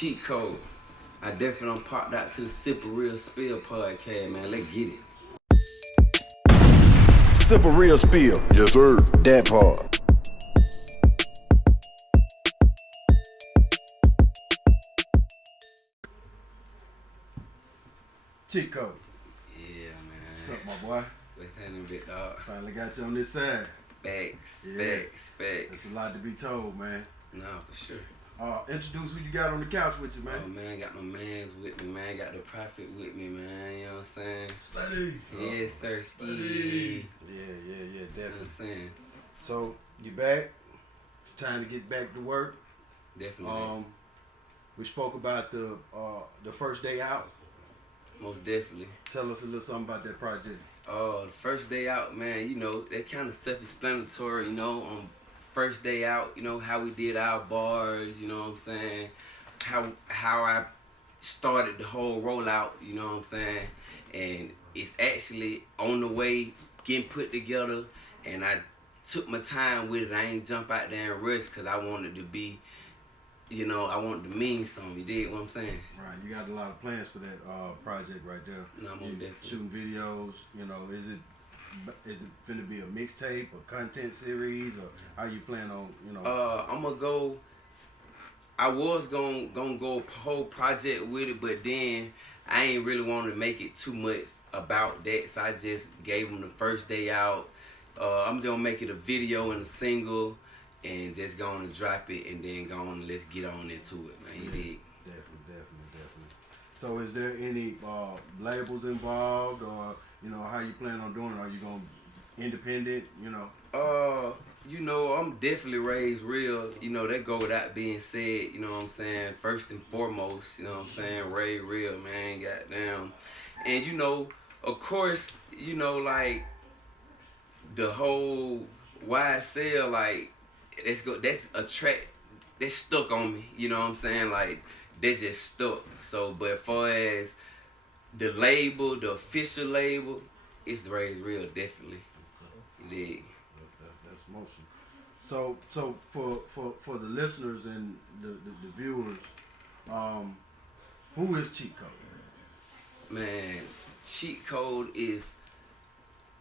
Cheat Code. I definitely done popped out to the Sip a Real Spill podcast, man. Let's get it. Sip a Real Spill. Yes, sir. That part. Cheat Code. Yeah, man. What's up, my boy? What's happening, big dog? Finally got you on this side. Facts, Yeah. facts. That's a lot to be told, man. Nah, for sure. Introduce who you got on the couch with you, man. Oh, man, I got my mans with me, man. Got the prophet with me, man. You know what I'm saying? Buddy. Yes, sir, ski. Yeah, You know what definitely. I'm saying? So, you back. It's time to get back to work. Definitely. We spoke about the first day out. Most definitely. Tell us a little something about that project. Oh, the first day out, man, you know, that kind of self-explanatory, you know, on first day out, you know, how we did our bars, you know what I'm saying? How I started the whole rollout, you know what I'm saying? And it's actually on the way getting put together, and I took my time with it. I ain't jump out there and rush because I wanted to be, you know, I wanted to mean something. You dig what I'm saying? Right, you got a lot of plans for that project right there. No, most You definitely. shooting videos, you know, is it finna be a mixtape, a content series, or how you plan on, you know? I'm gonna go. I was gonna go whole project with it, but then I ain't really wanted to make it too much about that, so I just gave them the first day out. I'm just gonna make it a video and a single, and just gonna drop it, and then go on. Let's get on into it, man. You dig? Definitely. So, is there any labels involved, or you know, how you plan on doing it? Are you gonna independent? You know. You know, I'm definitely raised real. You know, that go without being said. You know what I'm saying? First and foremost, you know what I'm saying? Raised real, man. Goddamn. And you know, of course, you know, like the whole YSL, like that's a track that's stuck on me. You know what I'm saying? Like they just stuck. So, but as far as the label, the official label, it's raised real, definitely. You dig? That's motion. So for the listeners and the viewers, who is Cheat Code? Man, Cheat Code is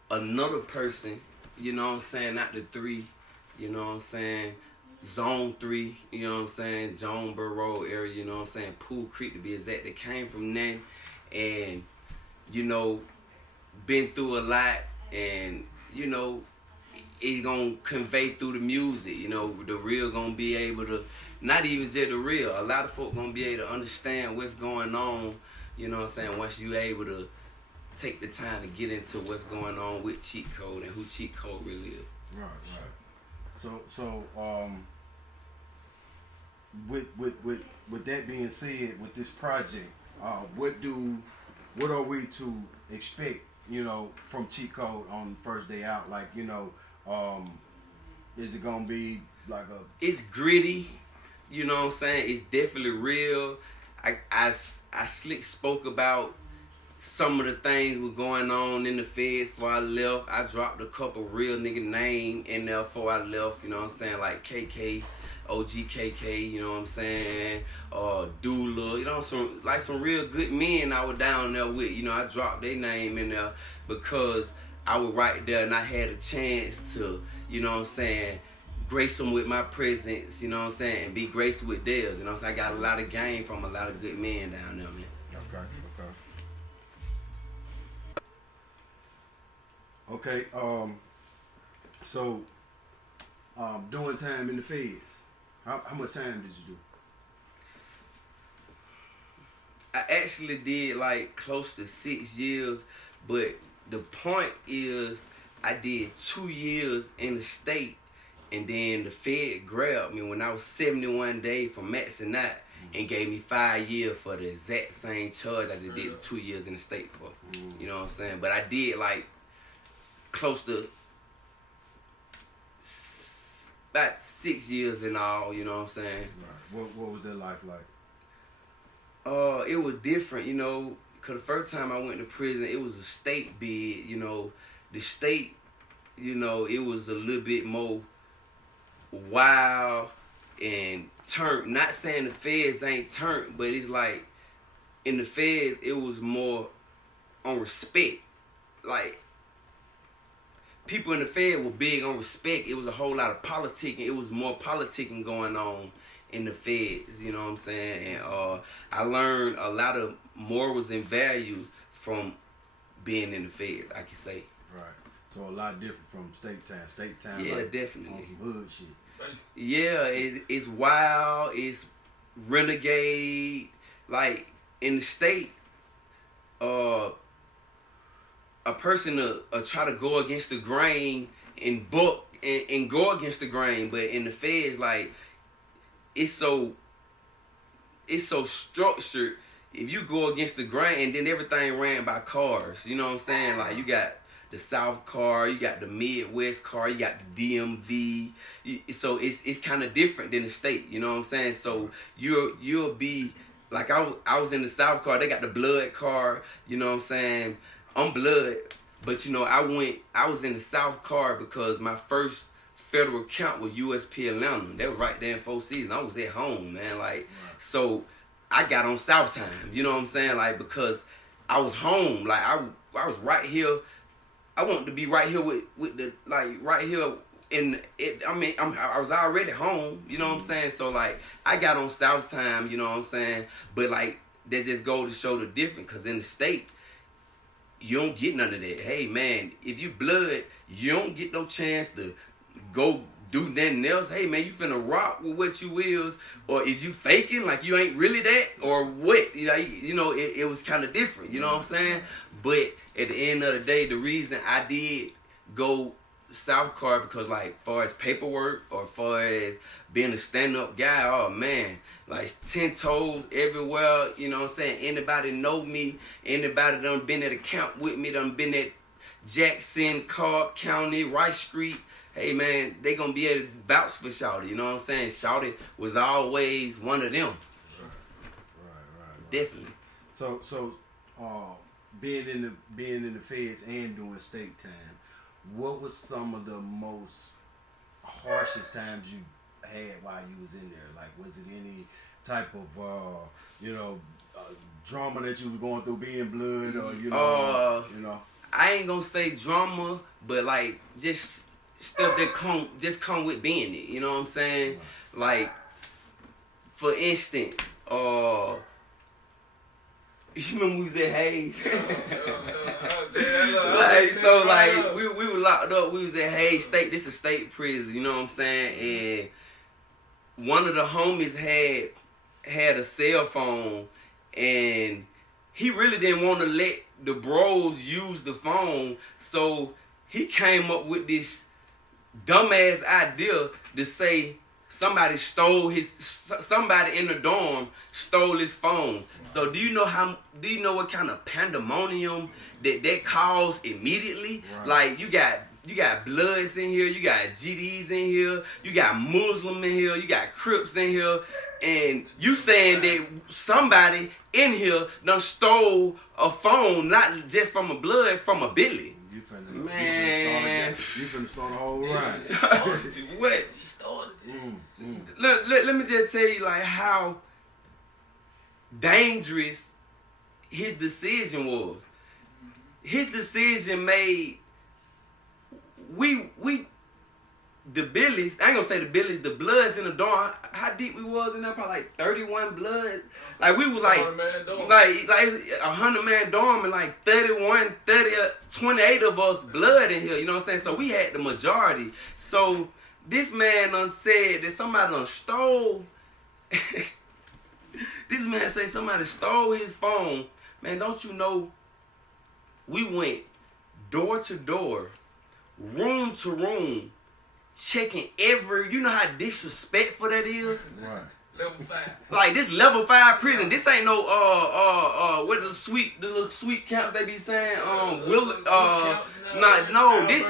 another person, you know what I'm saying, not the three, you know what I'm saying, Zone 3, you know what I'm saying, Jonesboro Road area, you know what I'm saying, Pool Creek to be exact, that came from then, and, you know, been through a lot, and, you know, it's gonna convey through the music, you know, the real gonna be able to, not even just the real, a lot of folk gonna be able to understand what's going on, you know what I'm saying, once you able to take the time to get into what's going on with Cheat Code and who Cheat Code really is. Right. So with that being said, with this project, what are we to expect, you know, from Cheat Code on the first day out? Like, you know, is it gonna be like It's gritty, you know what I'm saying? It's definitely real. I slick spoke about some of the things were going on in the feds before I left. I dropped a couple real nigga name in there before I left, you know what I'm saying? Like KK, OGKK, you know what I'm saying? Dula, you know, some real good men I was down there with, you know, I dropped their name in there because I was right there and I had a chance to, you know what I'm saying, grace them with my presence, you know what I'm saying, and be graced with theirs, you know what I'm saying? I got a lot of game from a lot of good men down there, man. Okay, so doing time in the feds, how much time did you do? I actually did like close to 6 years, but the point is I did 2 years in the state, and then the Fed grabbed me when I was 71 days from maxing out and gave me 5 years for the exact same charge I just did the 2 years in the state for. You know what I'm saying? But I did like close to about 6 years in all, you know what I'm saying? Right. What was that life like? It was different, you know, because the first time I went to prison, it was a state bid, you know. The state, you know, it was a little bit more wild and turned. Not saying the feds ain't turned, but it's like in the feds it was more on respect. Like people in the fed were big on respect. It was a whole lot of politicking. It was more politicking going on in the feds. You know what I'm saying? And I learned a lot of morals and values from being in the feds, I can say. Right. So a lot different from state time. State time, yeah, like, definitely. on some hood shit. Yeah, it's wild. It's renegade. Like in the state, a person will try to go against the grain and buck and go against the grain, but in the feds, like it's so structured. If you go against the grain, and then everything ran by cars, you know what I'm saying? Like you got the South car, you got the Midwest car, you got the DMV. So it's kind of different than the state, you know what I'm saying? So you'll be like I was in the South car. They got the blood car, you know what I'm saying? I'm blood, but you know I was in the South car because my first federal count was USP Atlanta. They were right there in Four Seasons. I was at home, man. Like so. I got on South Time, you know what I'm saying? Like, because I was home. Like, I was right here. I wanted to be right here with the, like, right here in it. I mean, I was already home, you know what I'm saying? So, like, I got on South Time, you know what I'm saying? But, like, that just go to show the difference. Because in the state, you don't get none of that. Hey, man, if you blood, you don't get no chance to go do nothing else. Hey man, you finna rock with what you is, or is you faking like you ain't really that, or what? You know, it was kind of different. You know what I'm saying? But at the end of the day, the reason I did go South Car because like far as paperwork or far as being a stand up guy, oh man, like 10 toes everywhere. You know what I'm saying? Anybody know me? Anybody done been at a camp with me? Done been at Jackson, Cobb County, Rice Street. Hey man, they gonna be able to vouch for Shawty, you know what I'm saying? Shawty was always one of them. Right. Definitely. So being in the feds and doing state time, what was some of the most harshest times you had while you was in there? Like, was it any type of drama that you was going through being blood, or you know? I ain't gonna say drama, but like just stuff that come with being it, you know what I'm saying? Like, for instance, you remember we was at Hayes? like, we were locked up, we was at Hayes State, this is a state prison, you know what I'm saying? And one of the homies had a cell phone, and he really didn't want to let the bros use the phone, so he came up with this dumbass idea to say somebody in the dorm stole his phone. Wow. So do you know what kind of pandemonium that caused immediately? Right. Like you got Bloods in here, you got GDs in here, you got Muslim in here, you got Crips in here, and you saying that somebody in here done stole a phone, not just from a Blood, from a Billy. Man, you finna start a whole ride. What? Let me just tell you like how dangerous his decision was. His decision made the Billies, I ain't gonna say the Billies, the Bloods in the dorm, how deep we was in there, probably like 31 Bloods. Like we was like 100-man dorm and like 28 of us blood in here, you know what I'm saying? So we had the majority. So this man done said that somebody done stole, this man say somebody stole his phone. Man, don't you know, we went door to door, room to room, checking every, you know how disrespectful that is? Right. Level 5. Like this level 5 prison. This ain't no what the little sweet camps they be saying. This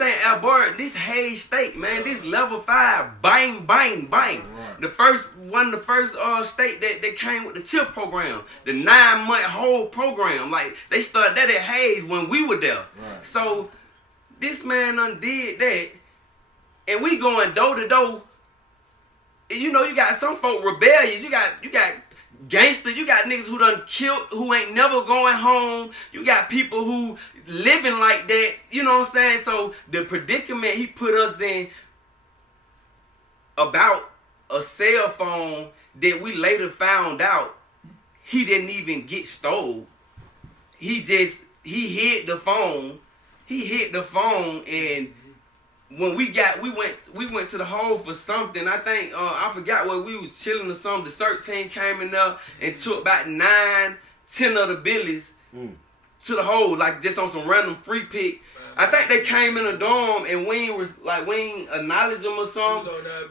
ain't Albert. This Hayes State, man. This level 5. Bang, bang, bang. Right. The first state that came with the TIP program, the 9-month whole program. Like they started that at Hayes when we were there. Right. So this man undid that, and we going door to door. you know, you got some folk rebellious. You got gangsters. You got niggas who done killed, who ain't never going home. You got people who living like that. You know what I'm saying? So the predicament he put us in about a cell phone that we later found out he didn't even get stole. He hid the phone. He hid the phone, and when we went to the hole for something. I think I forgot what we was chilling or something. The 13 came in there and took about 9, 10 of the billies to the hole, like just on some random free pick. I think they came in a dorm and we ain't acknowledged them or something. I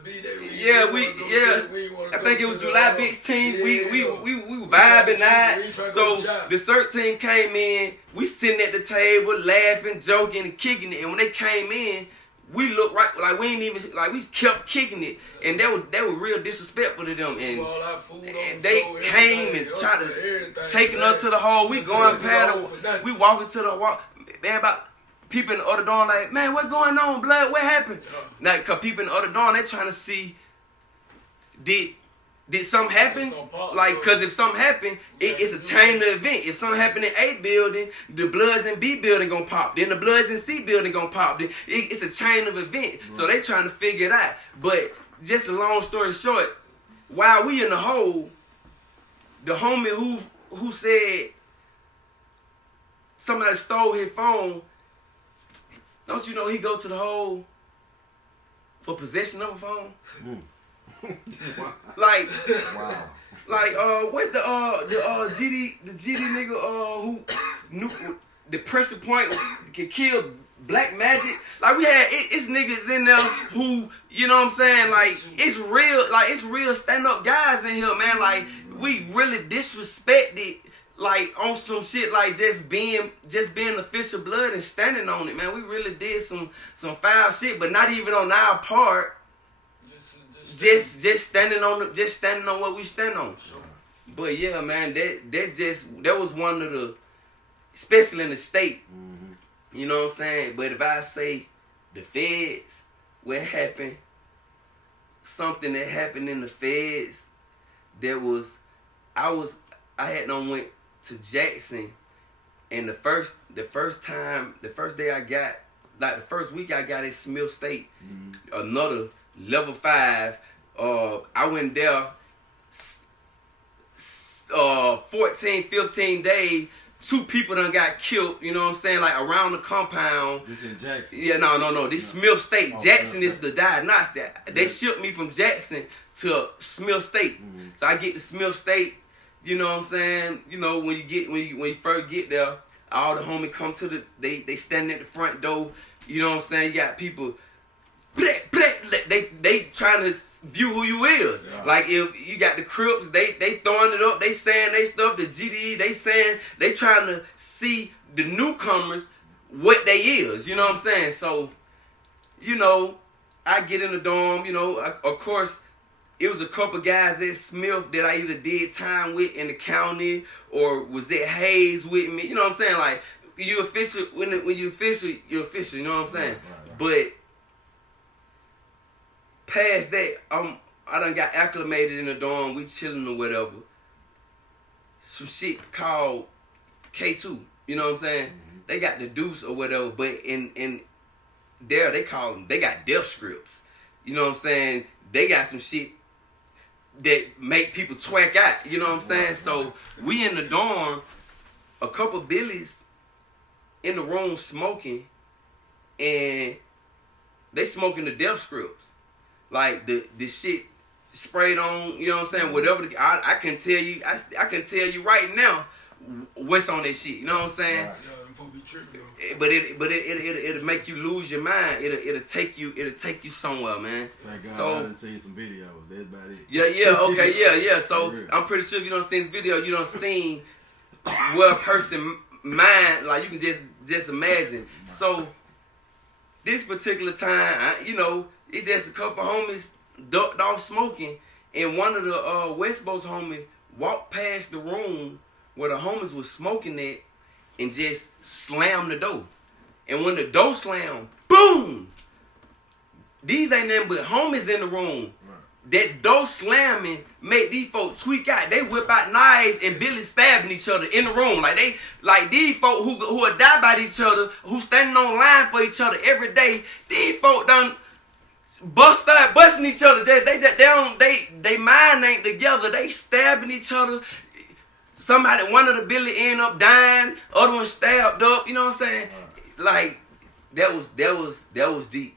think it was July 16th. We were vibing that. So the 13 came in. We sitting at the table laughing, joking, and kicking it. And when they came in, we looked right like we ain't even like we kept kicking it, and they were real disrespectful to them, and they came and tried to taking us to the hole. We going past we walking to the wall. Man, about people in the other dorm like, man, what going on, blood? What happened? Like, cause people in the other dorm, they trying to see did something happen? Like, cause if something happened, it's a chain of event. If something happened in A building, the Bloods in B building gonna pop. Then the Bloods in C building gonna pop. Then it's a chain of event. Right. So they trying to figure it out. But just a long story short, while we in the hole, the homie who said somebody stole his phone, don't you know he go to the hole for possession of a phone? Like, what the GD nigga who knew the pressure point can kill Black Magic. Like, we had it's niggas in there who, you know what I'm saying, like it's real stand up guys in here, man. Like, we really disrespected, like, on some shit like just being official blood and standing on it, man. We really did some foul shit, but not even on our part. Just standing on what we stand on. Sure. But yeah, man, that was one of the, especially in the state. Mm-hmm. You know what I'm saying? But if I say the feds, what happened? Something that happened in the feds, I had done went to Jackson, and the first day I got, like the first week I got at Smith State, another level 5. I went there 14, 15 days. 2 people done got killed, you know what I'm saying, like around the compound. This in Jackson? Yeah, no. This Smith State. Jackson is the diagnostic. They shipped me from Jackson to Smith State. Mm-hmm. So I get to Smith State, you know what I'm saying? You know, when you first get there, all the homies come to they standing at the front door, you know what I'm saying? You got people they trying to view who you is. Yeah. Like, if you got the Crips, they throwing it up, they saying they stuff, the GDE, they saying they trying to see the newcomers what they is, you know what I'm saying? So, you know, I get in the dorm, you know, of course, it was a couple guys at Smith that I either did time with in the county or was at Hayes with me, you know what I'm saying? Like, you official, when you official, you're official, you know what I'm saying? Right. But past that, I done got acclimated in the dorm. We chilling or whatever. Some shit called K2. You know what I'm saying? Mm-hmm. They got the deuce or whatever, but in there they call them. They got death scripts. You know what I'm saying? They got some shit that make people twerk out. You know what I'm saying? Right. So we in the dorm, a couple billies in the room smoking, and they smoking the death scripts. Like the shit sprayed on, you know what I'm saying? Whatever I can tell you, I can tell you right now what's on that shit. You know what I'm saying? Right. But it'll make you lose your mind. It'll take you somewhere, man. Thank God, so I done seen some videos. That's about it. Yeah, okay, yeah. So I'm pretty sure if you don't see this video, you don't seen where a person mind, like, you can just imagine. So this particular time, you know, it's just a couple homies ducked off smoking, and one of the West Coast homies walked past the room where the homies was smoking at and just slammed the door. And when the door slammed, boom! These ain't nothing but homies in the room. Right. that door slamming make these folks tweak out. They whip out knives and Billy stabbing each other in the room. Like these folks who are die by each other, who standing on line for each other every day. These folks done start busting each other. They mind ain't together. They stabbing each other. One of the Billy end up dying, other one stabbed up. You know what I'm saying? Like that was deep. That was deep.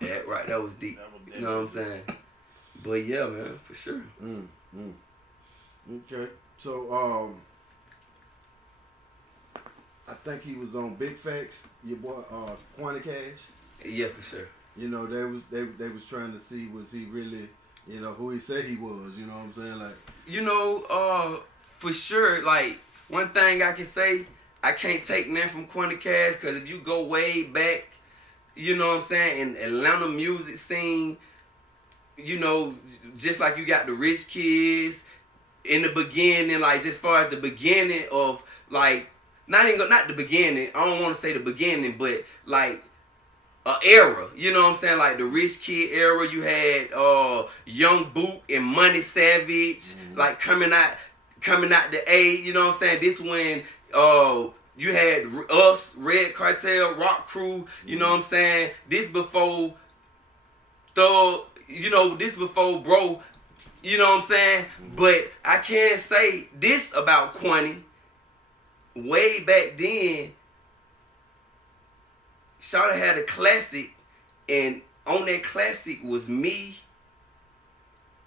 Yeah, right. That was deep. You know what I'm saying? But yeah, man, for sure. Okay. So I think he was on Big Facts. Your boy Kwony Cash. Yeah, for sure. You know, they was trying to see, was he really, you know, who he said he was. You know what I'm saying? Like, you know, for sure. Like one thing I can say, I can't take nothing from Kwony Cash, because if you go way back, you know what I'm saying, in Atlanta music scene, you know, just like you got the rich kids in the beginning, like just far as the beginning of like not the beginning. I don't want to say the beginning, but like a era. You know what I'm saying? Like the rich kid era. You had Young Book and Money Savage, like coming out the A. You know what I'm saying? This when you had us, Red Cartel, Rock Crew, you know what I'm saying? This before Thug, you know, this before Bro, you know what I'm saying? But I can't say this about Kwony. Way back then, Shawty had a classic, and on that classic was me,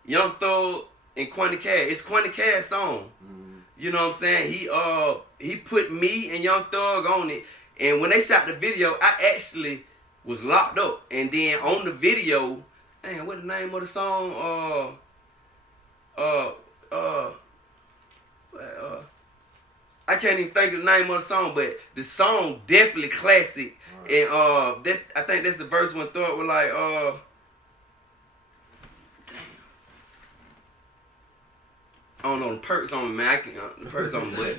Young Thug, and Kwony Cash. It's Kwony Cash song. You know what I'm saying? He put me and Young Thug on it. And when they shot the video, I actually was locked up. And then on the video, damn, what the name of the song? I can't even think of the name of the song, but the song definitely classic. And I think that's the verse when Thug was like, I don't know the perks on me, man. The perks on me,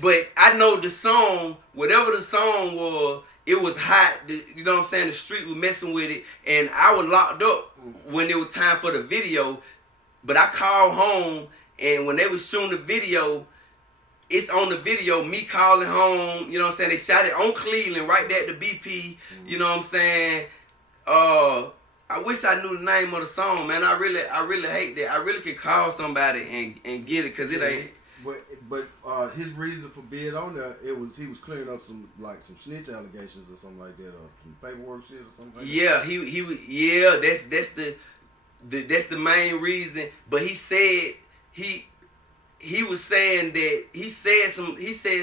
but I know the song. Whatever the song was, it was hot. You know what I'm saying? The street was messing with it, and I was locked up when it was time for the video. But I called home, and when they was shooting the video, it's on the video. Me calling home. You know what I'm saying? They shot it on Cleveland, right there at the BP. You know what I'm saying? I wish I knew the name of the song, man. I really hate that. I really could call somebody and get it, cause it ain't. But his reason for being on there, he was clearing up some snitch allegations or something like that, or some paperwork shit or something like that. Yeah, he was. Yeah, that's the main reason. But he said he was saying that he said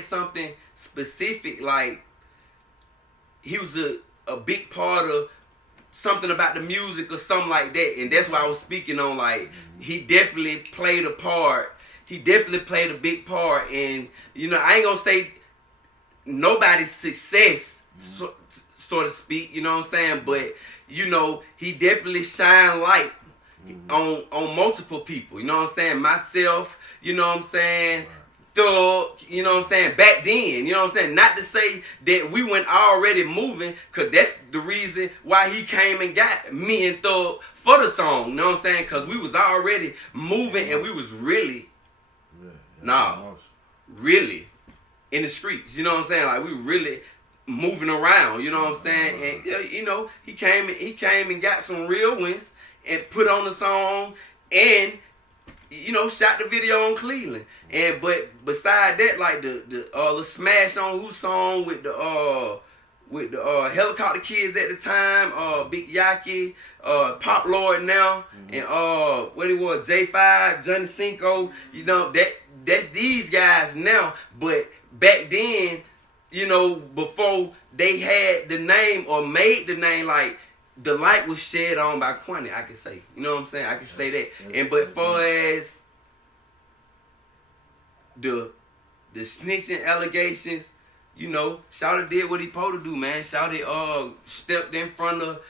something specific, like he was a big part of something about the music or something like that, and that's why I was speaking on, like, he definitely played a part. He definitely played a big part, and you know, I ain't gonna say nobody's success, so to speak. You know what I'm saying? But you know, he definitely shined light on multiple people. You know what I'm saying? Myself. You know what I'm saying? Thug, you know what I'm saying, back then, you know what I'm saying, not to say that we weren't already moving, because that's the reason why he came and got me and Thug for the song, you know what I'm saying, because we was already moving, and we was really, really in the streets, you know what I'm saying, like we really moving around, you know what I'm saying, and you know, he came and got some real wins, and put on the song, and you know, shot the video on Cleveland. And but beside that, like the Smash on Who song with the Helicopter Kids at the time, Big Yaki, Pop Lord now, and what it was, J5, Johnny Cinco, you know, that's these guys now. But back then, you know, before they had the name or made the name, like, the light was shed on by Kwony, I can say. You know what I'm saying? I can say that. And but far as the snitching allegations, you know, Shawty did what he supposed to do, man. Shawty stepped in front of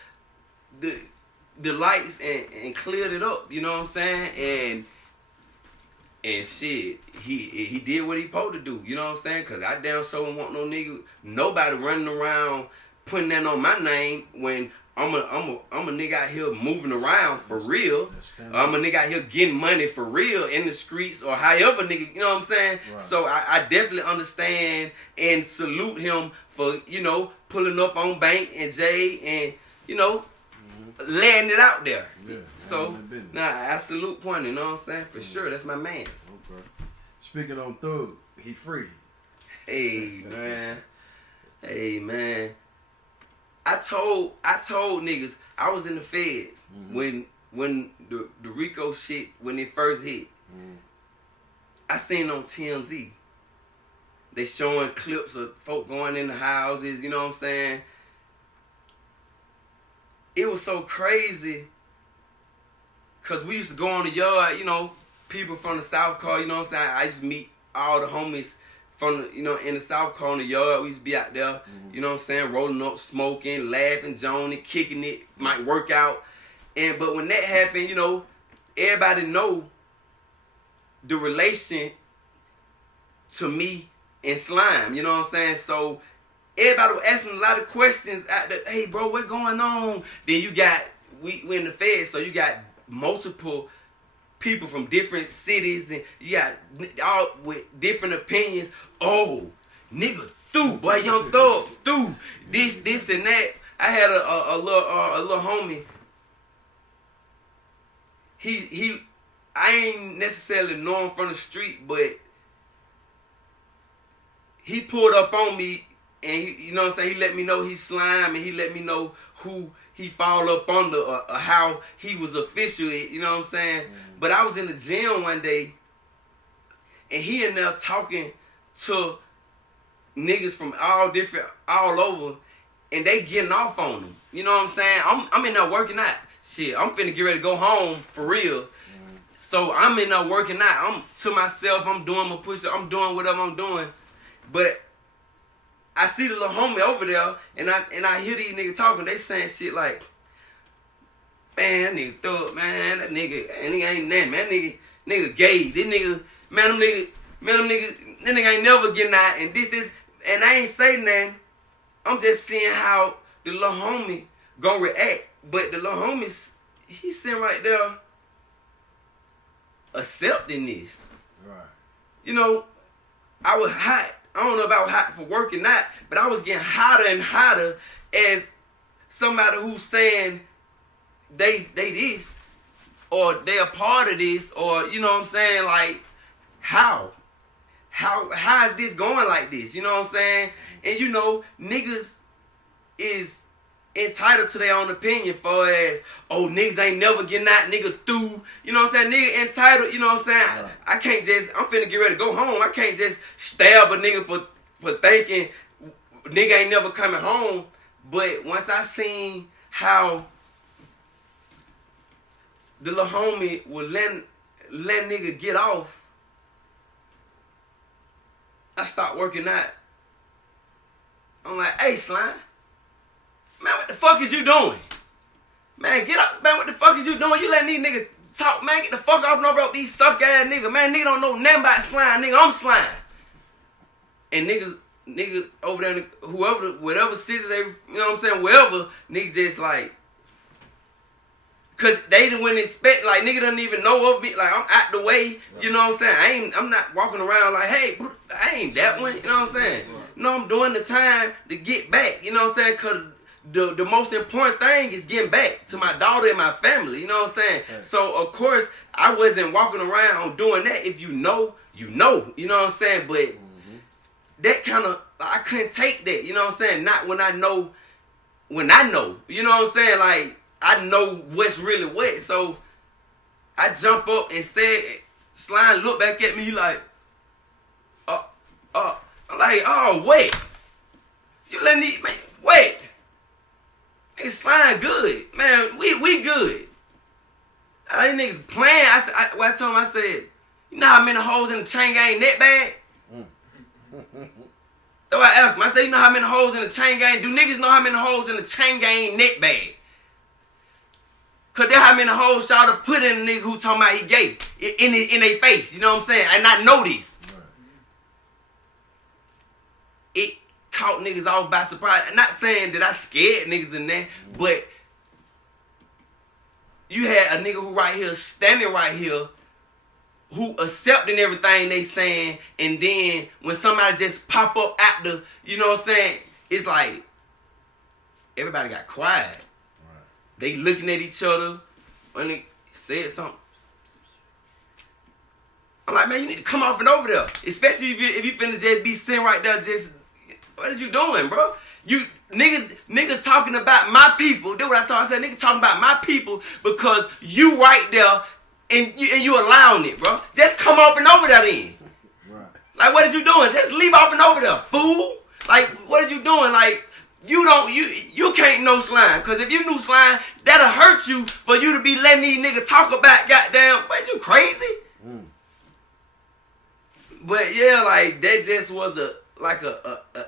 the lights and cleared it up. You know what I'm saying? And shit, he did what he supposed to do. You know what I'm saying? Cause I damn sure don't want nobody running around putting that on my name when I'm a nigga out here moving around for real. I'm a nigga out here getting money for real in the streets or however nigga, you know what I'm saying? Right. So I definitely understand and salute him for, you know, pulling up on Bank and Jay and, you know, laying it out there. Yeah, so, I salute Kwony, you know what I'm saying? For sure, that's my man. Okay. Speaking on Thug, he free. Hey, man. Hey, man. I told niggas I was in the feds when the RICO shit when it first hit. I seen on TMZ. They showing clips of folk going in the houses, you know what I'm saying? It was so crazy cause we used to go on the yard, you know, people from the South Car, you know what I'm saying? I used to meet all the homies from the, you know, in the South Car on the yard. We used to be out there, you know what I'm saying, rolling up, smoking, laughing, joning, kicking it, might work out. But when that happened, you know, everybody know the relation to me and Slime, you know what I'm saying? So everybody was asking a lot of questions out there, hey bro, what going on? Then you got, we in the Fed, so you got multiple people from different cities and you got all with different opinions. Oh, nigga through, boy, Young Thug through, this and that. I had a little homie. I ain't necessarily know him from the street, but he pulled up on me and he, you know what I'm saying, he let me know he's Slime and he let me know who he fall up under how he was official, you know what I'm saying? But I was in the gym one day and he in there talking to niggas from all over and they getting off on him. You know what I'm saying? I'm in there working out. Shit, I'm finna get ready to go home for real. So I'm in there working out. I'm to myself, I'm doing my push-up, I'm doing whatever I'm doing. But I see the little homie over there and I hear these niggas talking, they saying shit like, man, that nigga Thug, man, that nigga ain't nothing, man, that nigga gay, this nigga, man, that nigga ain't never getting out, and this, and I ain't saying nothing. I'm just seeing how the little homie gonna react, but the little homie, he's sitting right there accepting this. Right. You know, I was hot. I don't know if I was hot for working out, but I was getting hotter and hotter as somebody who's saying they this or they a part of this, or you know what I'm saying, like how is this going like this, you know what I'm saying? And you know, niggas is entitled to their own opinion for as, oh, niggas ain't never getting out, nigga through, you know what I'm saying? Nigga entitled, you know what I'm saying? Right. I can't just, I'm finna get ready to go home. I can't just stab a nigga for thinking nigga ain't never coming home. But once I seen how the little homie would let nigga get off, I stopped working out. I'm like, hey, Slime, man, what the fuck is you doing? Man, get up, man, what the fuck is you doing? You letting these niggas talk, man, get the fuck off no bro, these suck ass niggas, man, nigga don't know nothing about Slime, nigga, I'm Slime. And niggas over there, whatever city they, you know what I'm saying, wherever, niggas just like, cause they wouldn't expect, like, nigga doesn't even know of me, like, I'm out the way, you know what I'm saying, I'm not walking around like, hey, I ain't that one, you know what I'm saying? No, I'm doing the time to get back, you know what I'm saying, cause the most important thing is getting back to my daughter and my family, you know what I'm saying? Right. So, of course, I wasn't walking around doing that. If you know, you know what I'm saying? But that kind of, I couldn't take that, you know what I'm saying? Not when I know, you know what I'm saying? Like, I know what's really what. So, I jump up and said, Slime looked back at me like, I'm like, oh, wait. You letting me, man, wait. Nigga, Slime good. Man, we good. I ain't niggas playing. I told him, I said, you know how many holes in the chain gang net bag? So I asked him, I said, you know how many holes in the chain gang? Do niggas know how many holes in the chain gang net bag? Cause that's how many holes y'all to put in a nigga who talking about he gay in their face, you know what I'm saying? And I know this. It caught niggas off by surprise. I'm not saying that I scared niggas in there, but you had a nigga who right here, standing right here, who accepting everything they saying, and then when somebody just pop up at the, you know what I'm saying, it's like, everybody got quiet. Right. They looking at each other when they said something. I'm like, man, you need to come off and over there. Especially if you finna just be sitting right there just, what is you doing, bro? You niggas talking about my people. That's what I said, niggas talking about my people because you right there and you allowing it, bro. Just come off and over there then. Right. Like, what is you doing? Just leave off and over there, fool. Like, what are you doing? Like, you can't know slime. Cause if you knew slime, that'll hurt you for you to be letting these niggas talk about goddamn, what, you crazy? But yeah, like, that just was a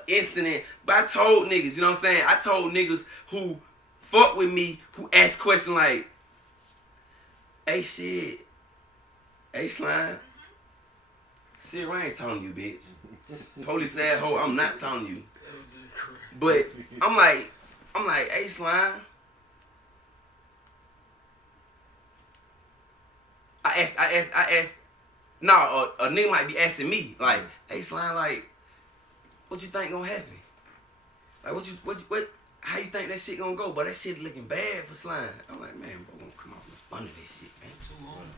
incident. But I told niggas, you know what I'm saying? I told niggas who fuck with me, who ask questions like, hey, shit. Hey, slime. Shit, I ain't telling you, bitch. Police ass hoe, I'm not telling you. But I'm like, hey, slime. I asked. No, a nigga might be asking me, like, hey, slime, like, what you think gonna happen? Like, what? How you think that shit gonna go? But that shit looking bad for slime. I'm like, man, bro, gonna come off up under that shit, man. Too long.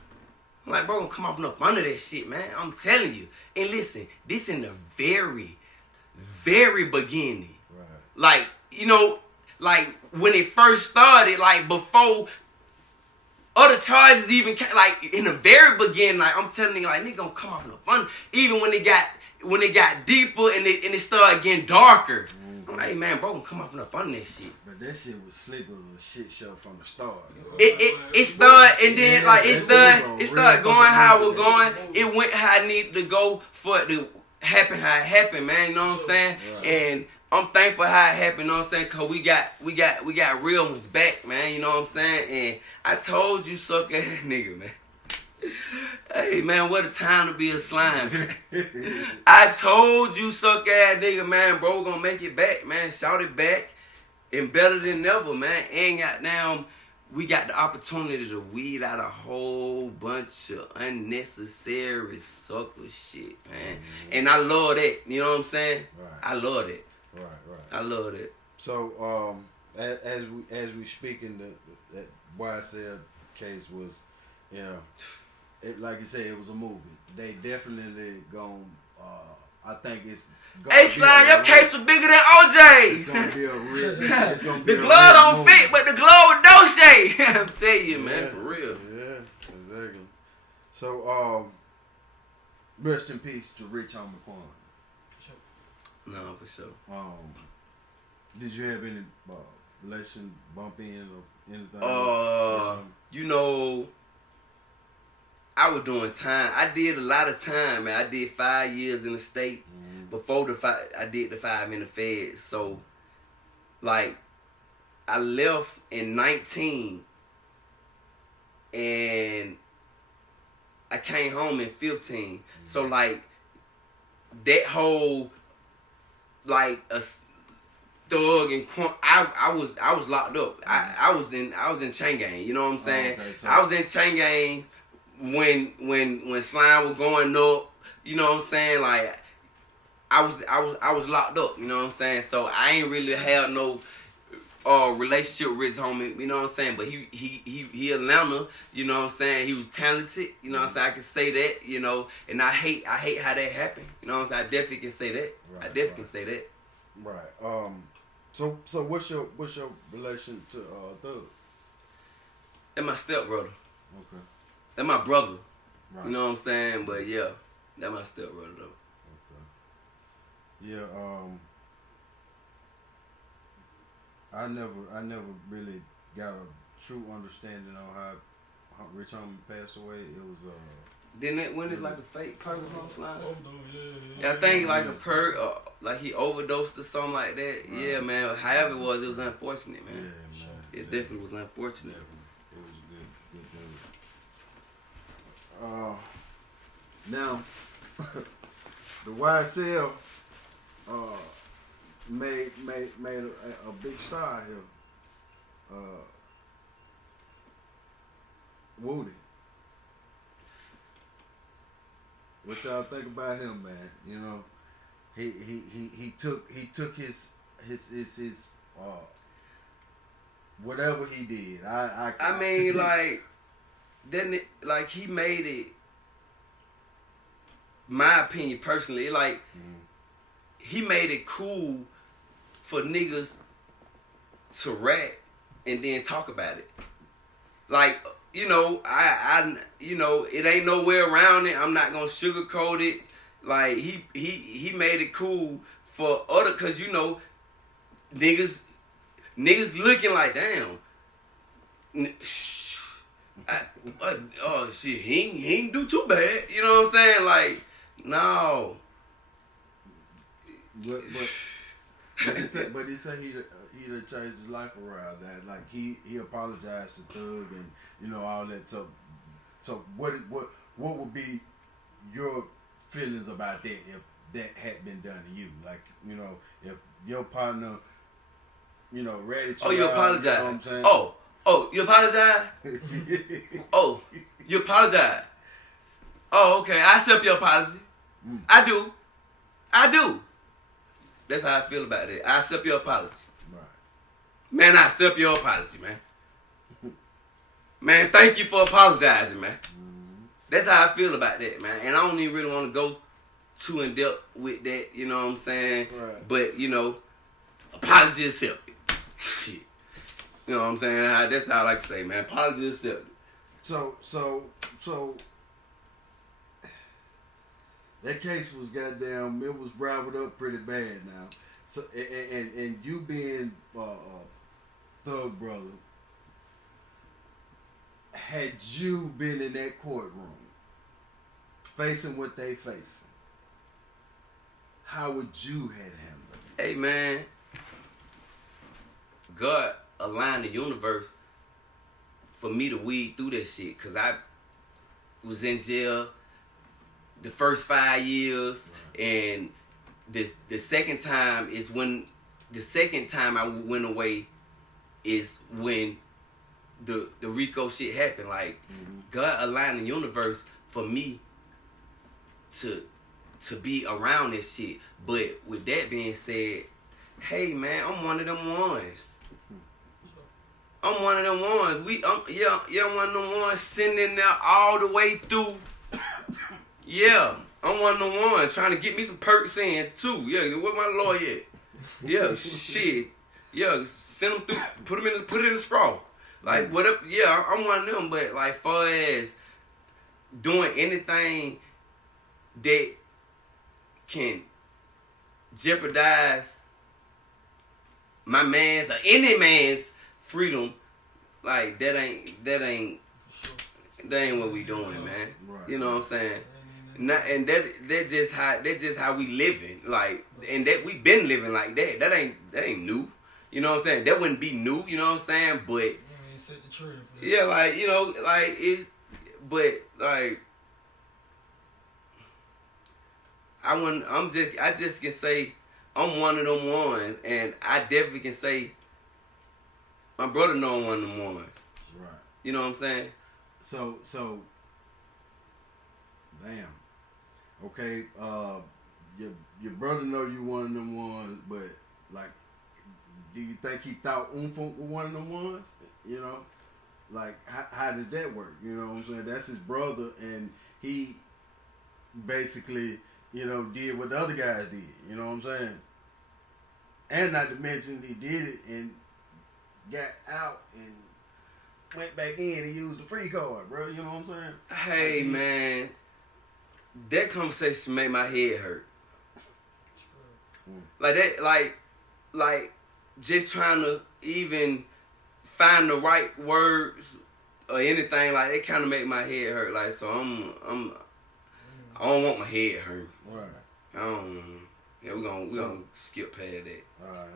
I'm like, bro, gonna come off up under that shit, man. I'm telling you. And listen, this in the very, very beginning. Right. Like, you know, like when it first started, like before other charges even came, like in the very beginning, like I'm telling you, like, nigga gonna come off up under. Even when it got deeper and it started getting darker. I'm like, man, bro, come off up on that shit. But that shit was slick as a shit show from the start. It started, and then like it started going how it was going. It went how it needed to go for it to happen how it happened, man. You know what I'm saying? Right. And I'm thankful how it happened. You know what I'm saying? Cause we got real ones back, man. You know what I'm saying? And I told you, suck ass nigga, man. Hey, man, what a time to be a slime. I told you, suck ass nigga, man, bro, gonna make it back, man. Shout it back and better than ever, man. And goddamn, we got the opportunity to weed out a whole bunch of unnecessary sucker shit, man. And I love that. You know what I'm saying? Right. I love it. Right. I love it. So, as we speaking, that YSL case was, you know, like you said, it was a movie. They definitely gonna. I think it's. Hey, Slime, your case was bigger than OJ. It's gonna be a real. It's gonna be the glove don't fit, but the glove don't shake. I'm telling you, man, for real. Yeah, exactly. So, rest in peace to Rich Homie Kwony. No, for sure. Did you have any relation bump in or anything? You know, I was doing time. I did a lot of time, man. I did 5 years in the state. Mm-hmm. Before I did the 5 in the Feds. So, like, I left in 19, and I came home in 15. Mm-hmm. So, like, that whole, like, a thug and I was locked up. I was in chain gang. You know what I'm saying? Okay, so I was in chain gang when slime was going up. You know what I'm saying? Like I was locked up. You know what I'm saying? So I ain't really had no relationship with Rich Homie. You know what I'm saying? But he Atlanta. You know what I'm saying? He was talented. You know what I'm saying? I can say that. You know, and I hate how that happened. You know what I'm saying? I definitely can say that. Right, I definitely can say that. Right. So what's your relation to Thug? That's my stepbrother. Okay. That's my brother. Right. You know what I'm saying? But yeah, that's my stepbrother though. Okay. Yeah. I never really got a true understanding on how Rich Homie passed away. It was Then that when it's like a fake person on slime. Yeah, I think like a like he overdosed or something like that. Right. Yeah, man. However it was unfortunate, man. Yeah, man. It definitely was unfortunate. It was good. Now, the YSL made a big star here. Woody. What y'all think about him, man? You know, he took his whatever he did. I mean, like, then like he made it. My opinion, personally, like he made it cool for niggas to rap and then talk about it. Like, you know, I you know, it ain't no way around it. I'm not gonna sugarcoat it. Like he made it cool for other, cause you know, niggas looking like, damn. Oh shit, he ain't do too bad. You know what I'm saying? Like, no. But he said he'd have changed his life around. That like he apologized to Thug and you know all that. So what would be your feelings about that if that had been done to you? Like, you know, if your partner, you know, ratted you. Oh, you out, apologize. You know what I'm saying? Oh, you apologize? Oh, you apologize. Oh, okay. I accept your apology. I do. That's how I feel about it. I accept your apology. Right. Man, I accept your apology, man. Man, thank you for apologizing, man. That's how I feel about that, man. And I don't even really want to go too in depth with that, you know what I'm saying? Right. But, you know, apology accepted. Shit. You know what I'm saying? That's how I like to say, man. Apology accepted. So that case was goddamn. It was raveled up pretty bad now. So and you being Thug brother, had you been in that courtroom, facing what they facing, how would you have handled it? Hey, man. God aligned the universe for me to weed through that shit. Because I was in jail the first 5 years. Right. And the second time is when... The second time I went away is when the RICO shit happened. Like, God aligned the universe for me to be around this shit. But with that being said, hey, man, I'm one of them ones. I'm one of them ones. I'm one of them ones sitting in there all the way through. Yeah, I'm one of them ones trying to get me some perks in too. Yeah, where my lawyer at? Yeah, shit. Yeah, send them through. Put it in the straw. Like what up? Yeah, I'm one of them. But like, far as doing anything that can jeopardize my man's or any man's freedom, like that ain't what we doing, man. Right. You know what I'm saying? And that's just how we living, like, and that we been living like that. That ain't new. You know what I'm saying? That wouldn't be new. You know what I'm saying? But set the trend for that. yeah, like, you know, like it's, but like I just can say I'm one of them ones, and I definitely can say my brother know I'm one of them ones. Right. You know what I'm saying? So, damn. Okay, your brother know you one of them ones, but like, do you think he thought Unfoonk was one of them ones? You know, like how does that work? You know what I'm saying? That's his brother, and he basically, you know, did what the other guys did. You know what I'm saying? And not to mention he did it and got out and went back in and used the free card, bro. You know what I'm saying? Hey, man, that conversation made my head hurt. Like that, like just trying to even find the right words or anything, like it kind of make my head hurt. Like, so I don't want my head hurt. Right. I don't. Yeah, we're gonna skip past that. All right.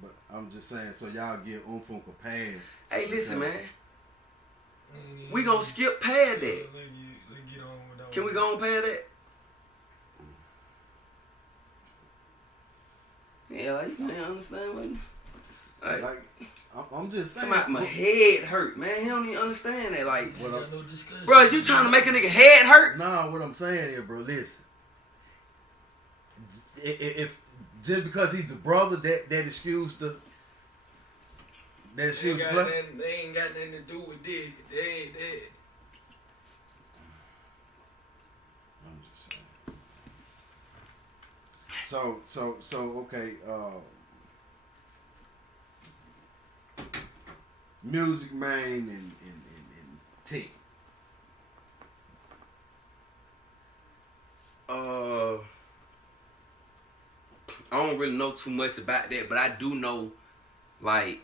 But I'm just saying, so y'all give Unfoonk a pass. Hey, listen, man. We gonna skip past that. Let's get on with Can we go on past that? Yeah, like, you can't understand what. Like I'm just saying. Somebody, my head hurt, man. He don't even understand that. Like, Ain't got no discussion. bro, is you trying to make a nigga head hurt? Nah, what I'm saying is, bro, listen. If just because he's the brother, that excuse the They ain't got nothing to do with this. They ain't that. I'm just saying. So okay. Music Man and T. I don't really know too much about that, but I do know, like,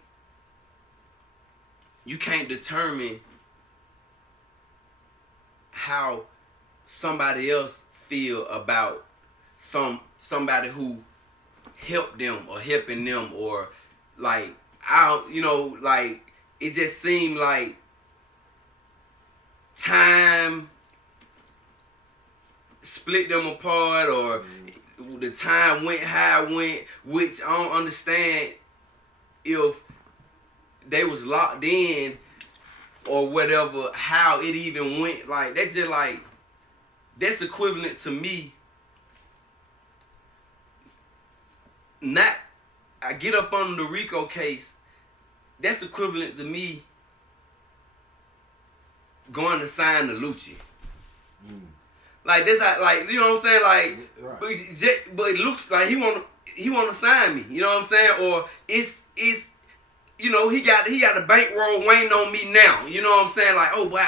you can't determine how somebody else feel about somebody who helped them or helping them, or like, like, it just seemed like time split them apart, or the time went how it went, which I don't understand if they was locked in or whatever, how it even went. Like, that's just like, that's equivalent to me. I get up on the RICO case, that's equivalent to me going to sign the Lucci. Like, that's like, you know what I'm saying? Like, right. but Lucci, like, he want to sign me. You know what I'm saying? Or it's you know, he got a bankroll waiting on me now. You know what I'm saying? Like, oh boy,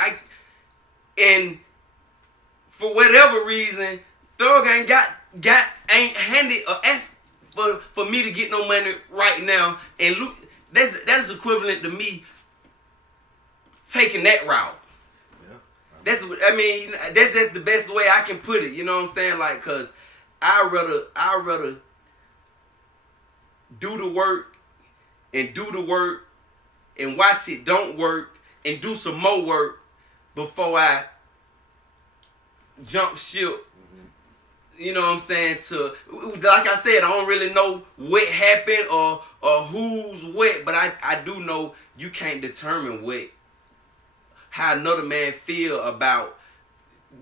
and for whatever reason, Thug ain't handed or asked for me to get no money right now. And Luke, that is equivalent to me taking that route. That's just the best way I can put it. You know what I'm saying? Like, cause I'd rather do the work and watch it don't work and do some more work before I jump ship. You know what I'm saying? Like I said, I don't really know what happened or who's what, but I do know you can't determine how another man feel about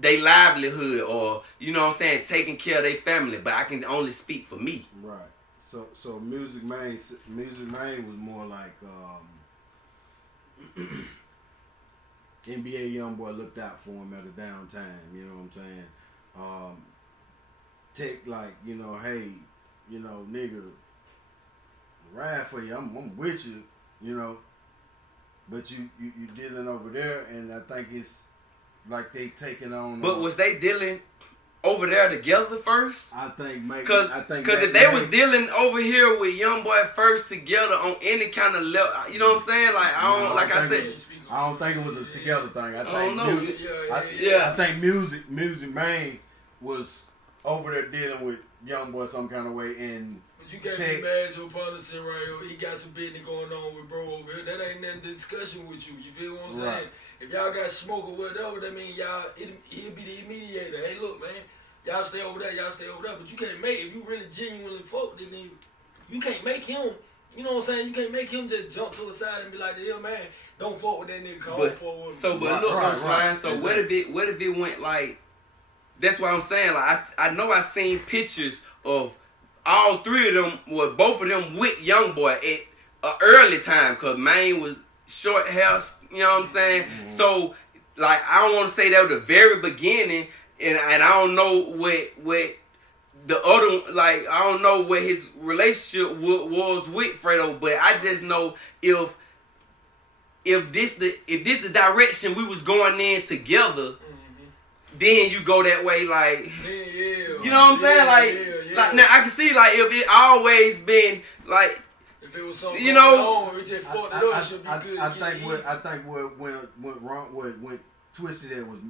their livelihood, or, you know what I'm saying, taking care of their family. But I can only speak for me. Right. So Music Man was more like NBA YoungBoy looked out for him at a downtime. You know what I'm saying? Tech, like, you know, hey, you know, nigga, ride for you. I'm with you, you know. But you dealing over there, and I think it's like they taking on. But was they dealing over there together first? I think maybe. Because if they was dealing over here with YoungBoy first together on any kind of level, you know what I'm saying? Like, I don't think it was a together thing. I don't know. I think Music Man was over there dealing with YoungBoy some kind of way, and. But you can't be mad your partner sitting right here. He got some business going on with bro over here. That ain't nothing to discussion with you. You feel what I'm saying? Right. If y'all got smoke or whatever, that mean he'll be the mediator. Hey, look, man, y'all stay over there, But you can't make, if you really genuinely fuck, then you can't make him, you know what I'm saying? You can't make him just jump to the side and be like, yeah, man, don't fuck with that nigga. So what if it went like, that's what I'm saying. Like, I know I seen pictures of all three of them, well, both of them with YoungBoy at an early time, because man was short hair, you know what I'm saying? Mm-hmm. So, like, I don't want to say that was the very beginning, and I don't know what the other, like, I don't know what his relationship was with Fredo, but I just know if this the direction we was going in together, then you go that way, like, you know what I'm saying? Like, now I can see, like, if it always been, like, if it was something you know, on, it just fucked it up, it should be good. I think what went wrong, what went twisted, there was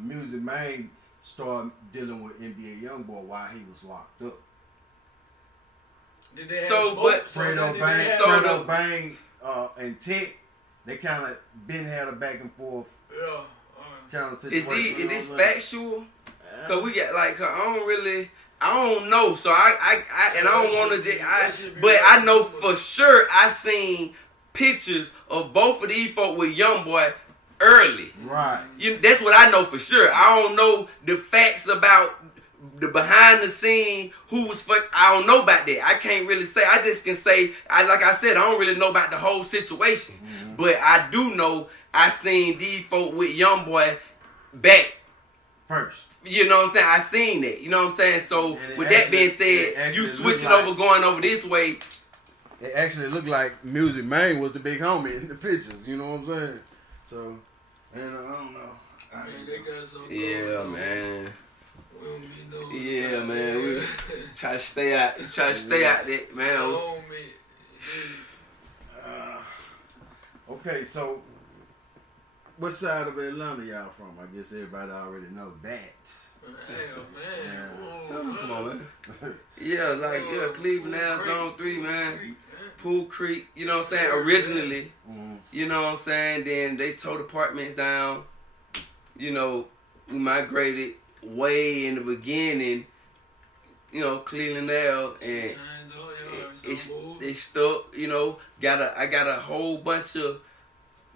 Music Man started dealing with NBA YoungBoy while he was locked up. Did they have smoke? Fredo Bang and Tech, they kind of been had a back and forth. Yeah. Is this factual? Cause we got like, I I don't know. So I don't want to. But I know for sure I seen pictures of both of these folk with Young Boy early. Right. That's what I know for sure. I don't know the facts about the behind the scene, who was fuck. I don't know about that. I can't really say. I just can say, like I said, I don't really know about the whole situation. Mm-hmm. But I do know I seen these folk with Young Boy back first. You know what I'm saying? I seen that. You know what I'm saying? So with that being said, you switching over, going over this way. It actually looked like Music Man was the big homie in the pictures. You know what I'm saying? So, and I don't know. Man, they got some yeah, man. We don't be no. Yeah, man. We try to stay out. Try to stay out there, man. Oh, man. Okay, so what side of Atlanta y'all from? I guess everybody already know that. Hell, man. Oh, come on, man. Yeah, Cleveland, Zone 3, man. Pool Creek, you know what I'm saying? Originally, you know what I'm saying? Then they tore the apartments down. You know, we migrated way in the beginning, you know, Cleveland L, and it's stuck, you know. I got a whole bunch of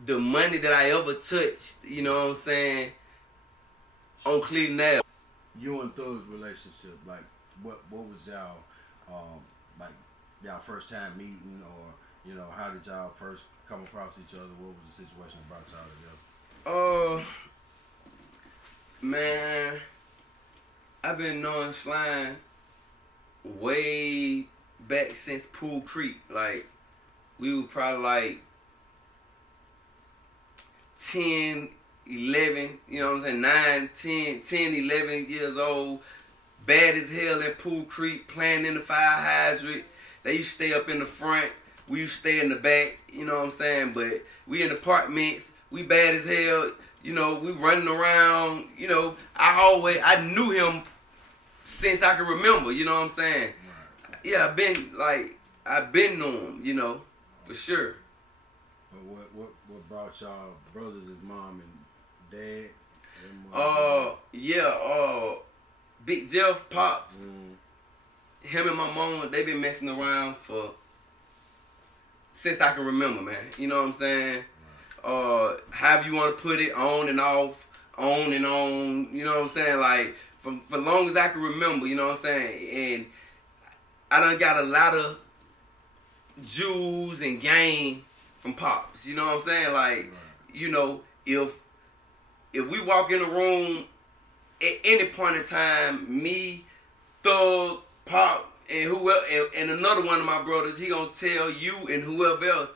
the money that I ever touched, you know what I'm saying, on Cleveland L. You and Thug's relationship, like, what was y'all, like, y'all first time meeting, or, you know, how did y'all first come across each other? What was the situation that brought y'all together? Man, I've been knowing Slime way back since Pool Creek. Like, we were probably like 10, 11, you know what I'm saying, 10, 11 years old, bad as hell in Pool Creek, playing in the fire hydrant. They used to stay up in the front, we used to stay in the back, you know what I'm saying, but we in apartments, we bad as hell, you know, we running around, you know, I knew him since I can remember, you know what I'm saying. Right. Yeah, I've been knowing him, you know, for sure. But what brought y'all brothers, his mom and dad? Big Jeff, Pops, him and my mom, they been messing around since I can remember, man. You know what I'm saying? Right. However you want to put it, on and off, on and on. You know what I'm saying? Like, for long as I can remember, you know what I'm saying? And I done got a lot of jewels and game from Pops. You know what I'm saying? Like, right. You know, if we walk in the room at any point in time, me, Thug, Pop, and whoever, and another one of my brothers, he gonna tell you and whoever else,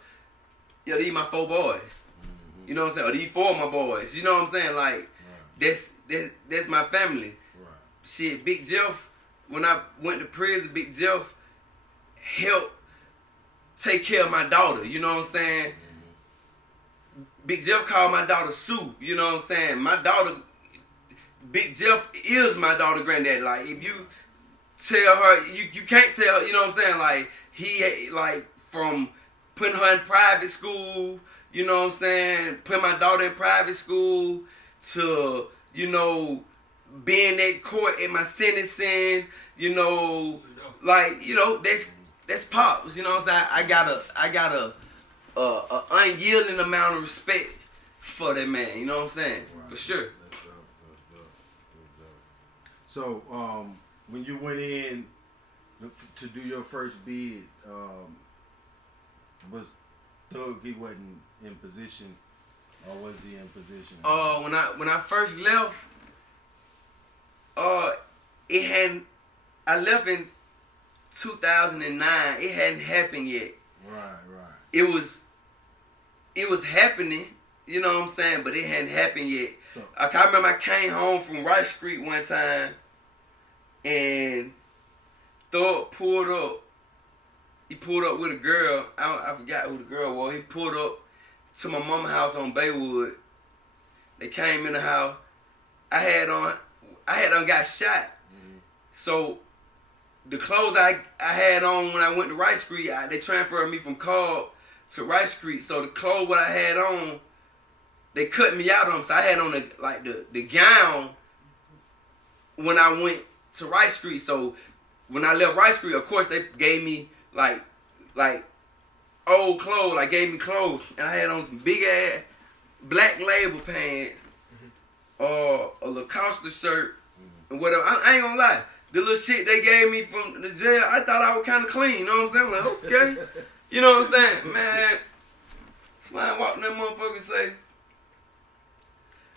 yeah, these my 4 boys. Mm-hmm. You know what I'm saying? Or these 4 of my boys. You know what I'm saying? Like, right. That's my family. Right. Shit, Big Jeff, when I went to prison, Big Jeff helped take care of my daughter. You know what I'm saying? Mm-hmm. Big Jeff called my daughter Sue. You know what I'm saying? My daughter, Big Jeff is my daughter granddaddy. Like, if you tell her, you can't tell her, you know what I'm saying? Like, he, like, from putting her in private school, you know what I'm saying? Putting my daughter in private school to, you know, being at court at my sentencing, you know, like, you know, that's Pops, you know what I'm saying? I got a unyielding amount of respect for that man, you know what I'm saying? Right. For sure. So, when you went in to do your first bid, was Thug, he wasn't in position, or was he in position? When I first left, I left in 2009. It hadn't happened yet. Right. It was happening, you know what I'm saying, but it hadn't happened yet. So, I remember I came home from Rice Street one time, and Thug pulled up. He pulled up with a girl. I forgot who the girl was. He pulled up to my mama's house on Baywood. They came in the house. I had on got shot. Mm-hmm. So the clothes I had on when I went to Rice Street, they transferred me from Cobb to Rice Street. So the clothes what I had on, they cut me out on. So I had on the gown when I went to Rice Street. So when I left Rice Street, of course they gave me like old clothes, like gave me clothes, and I had on some big ass black label pants, a Lacoste shirt, and whatever. I ain't gonna lie, the little shit they gave me from the jail, I thought I was kind of clean. You know what I'm saying? I'm like, okay, you know what I'm saying, man. Slime walk in that motherfucker and say,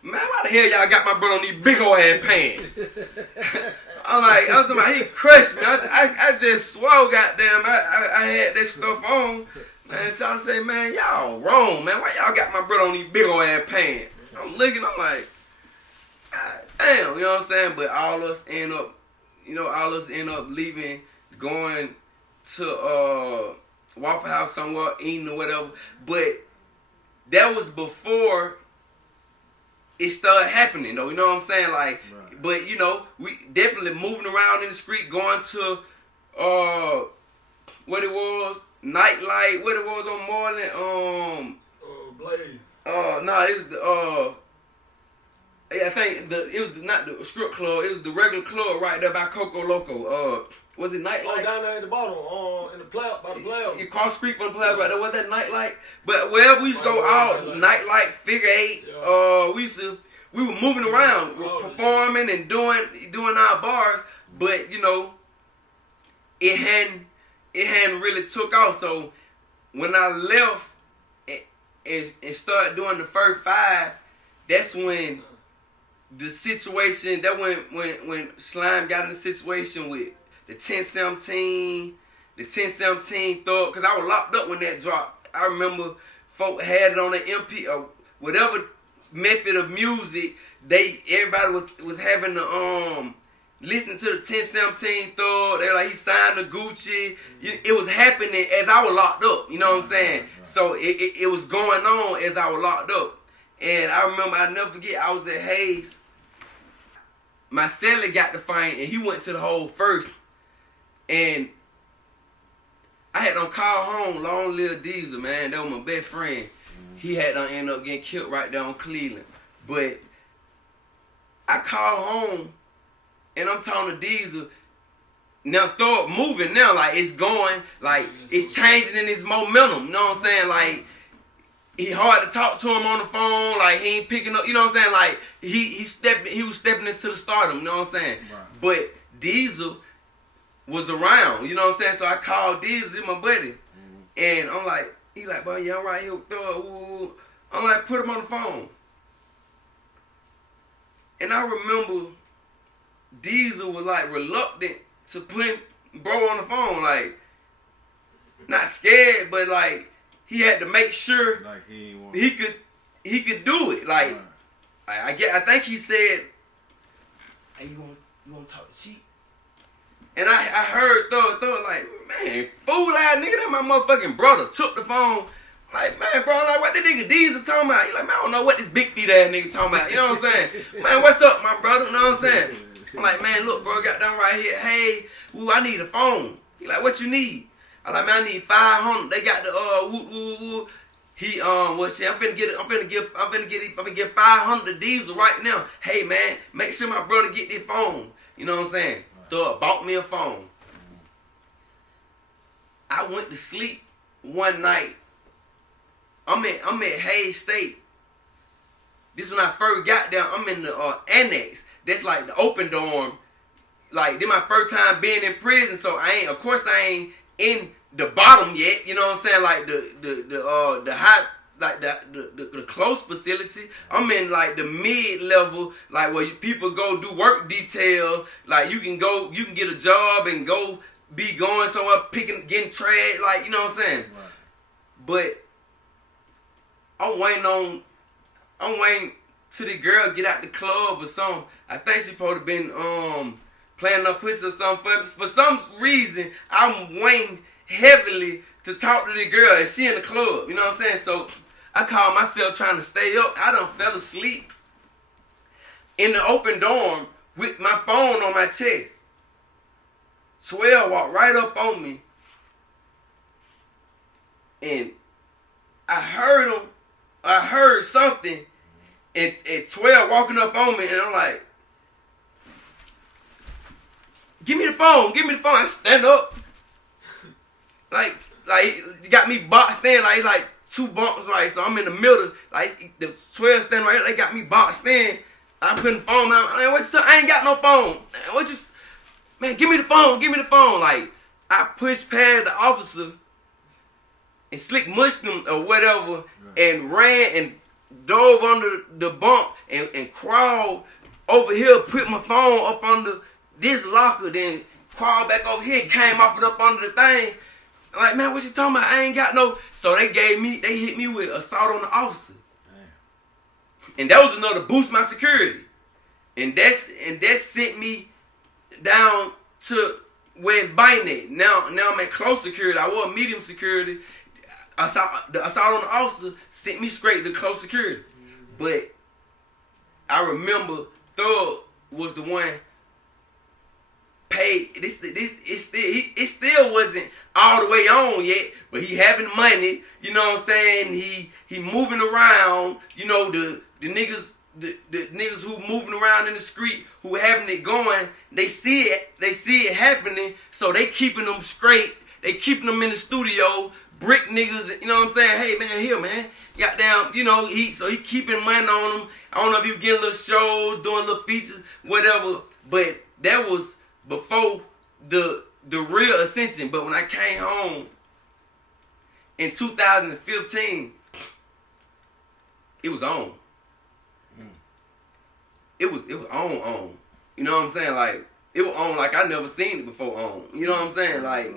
man, why the hell y'all got my brother on these big old ass pants? I'm talking about, he crushed me. I just swore, goddamn, I had that stuff on. Man, y'all say, man, y'all wrong, man. Why y'all got my brother on these big old ass pants? I'm looking, I'm like, God damn, you know what I'm saying? But all of us end up leaving, going to Waffle House somewhere, eating or whatever. But that was before it started happening, though. You know what I'm saying? Like, right. But you know, we definitely moving around in the street, going to what it was, Nightlight, what it was on Moreland, Blaze. No, it was the I think it was not the strip club, it was the regular club right there by Coco Loco. Was it Nightlight? Oh, down there at the bottom, in the plaza, by the plaza. You cross street from the plaza right there. Was that Nightlight? But wherever we used to go out, Nightlight, Figure 8. Yeah. We were moving around, performing and doing our bars. But you know, it hadn't really took off. So when I left and started doing the first 5, that's when the situation. That when Slime got in the situation with the 1017 thug, because I was locked up when that dropped. I remember folk had it on the MP or whatever method of music. Everybody was having the listening to the 1017 thug. They were like, he signed the Gucci. It was happening as I was locked up. You know what I'm saying? Right. So it was going on as I was locked up. And I remember, I never forget, I was at Hayes. My celly got the fine, and he went to the hole first. And I had to call home, Long Lil Diesel, man. That was my best friend. He had to end up getting killed right there on Cleveland. But I called home, and I'm talking to Diesel. Now, Thug moving now, like it's going, like it's changing in its momentum. You know what I'm saying? Like, he hard to talk to him on the phone. Like, he ain't picking up. You know what I'm saying? Like, he was stepping into the stardom. You know what I'm saying? Right. But Diesel was around. You know what I'm saying? So I called Diesel, he's my buddy. And I'm like, he like, boy, yeah, I'm right here with Thug. I'm like, put him on the phone. And I remember Diesel was like reluctant to put bro on the phone. Like, not scared, but like, he had to make sure like he could do it. Like, right. I think he said, hey, you want to talk to Cheat? And I heard Thug like, man, fool ass nigga, that my motherfucking brother took the phone. Like, man, bro, like, what the nigga Diesel talking about? He like, man, I don't know what this big feet ass nigga talking about. You know what I'm saying? Man, what's up, my brother? You know what I'm saying? I'm like, man, look, bro, got done right here. Hey, woo, I need a phone. He like, what you need? I like, man, I need 500. They got the woo. He well shit, I'm finna give 500 to Diesel right now. Hey man, make sure my brother get this phone. You know what I'm saying? Thug bought me a phone. I went to sleep one night. I'm at Hayes State. This when I first got there. I'm in the annex. That's like the open dorm. Like, this my first time being in prison, so I ain't in the bottom yet. You know what I'm saying? Like the high, like the close facility. I'm in like the mid level, like where people go do work detail. Like you can get a job and be going somewhere getting trash. Like, you know what I'm saying? Right. But I'm waiting till the girl get out the club or something. I think she supposed to been playing her pussy or something. For some reason, I'm waiting heavily to talk to the girl and she in the club. You know what I'm saying? So I called myself trying to stay up. I done fell asleep in the open dorm with my phone on my chest. 12 walked right up on me. And I heard something at 12 walking up on me, and I'm like, give me the phone. I stand up. Like, got me boxed in, like 2 bumps, right? So I'm in the middle, like, the 12 stand right here, they got me boxed in. I'm putting the phone out. I ain't got no phone. Man, give me the phone. Like, I pushed past the officer and slick mushed him or whatever, and ran and dove under the bump and crawled over here, put my phone up under this locker, then crawled back over here and came off it up under the thing. Like, man, what you talking about? I ain't got no. So they hit me with assault on the officer. Damn. And that was another boost my security. And that sent me down to where it's biting at. Now I'm at close security. I was medium security. The assault on the officer sent me straight to close security. But I remember Thug was the one paid. It still wasn't all the way on yet, but he having money, you know what I'm saying? He moving around, you know, the niggas who moving around in the street, who having it going, they see it happening, so they keeping them straight, they keeping them in the studio, brick niggas, you know what I'm saying? Hey man, here man, goddamn, you know, he keeping money on them. I don't know if you getting little shows, doing little features, whatever, but that was before the real ascension. But when I came home in 2015, it was on. It was on. You know what I'm saying? Like, it was on like I never seen it before on. You know what I'm saying? Like,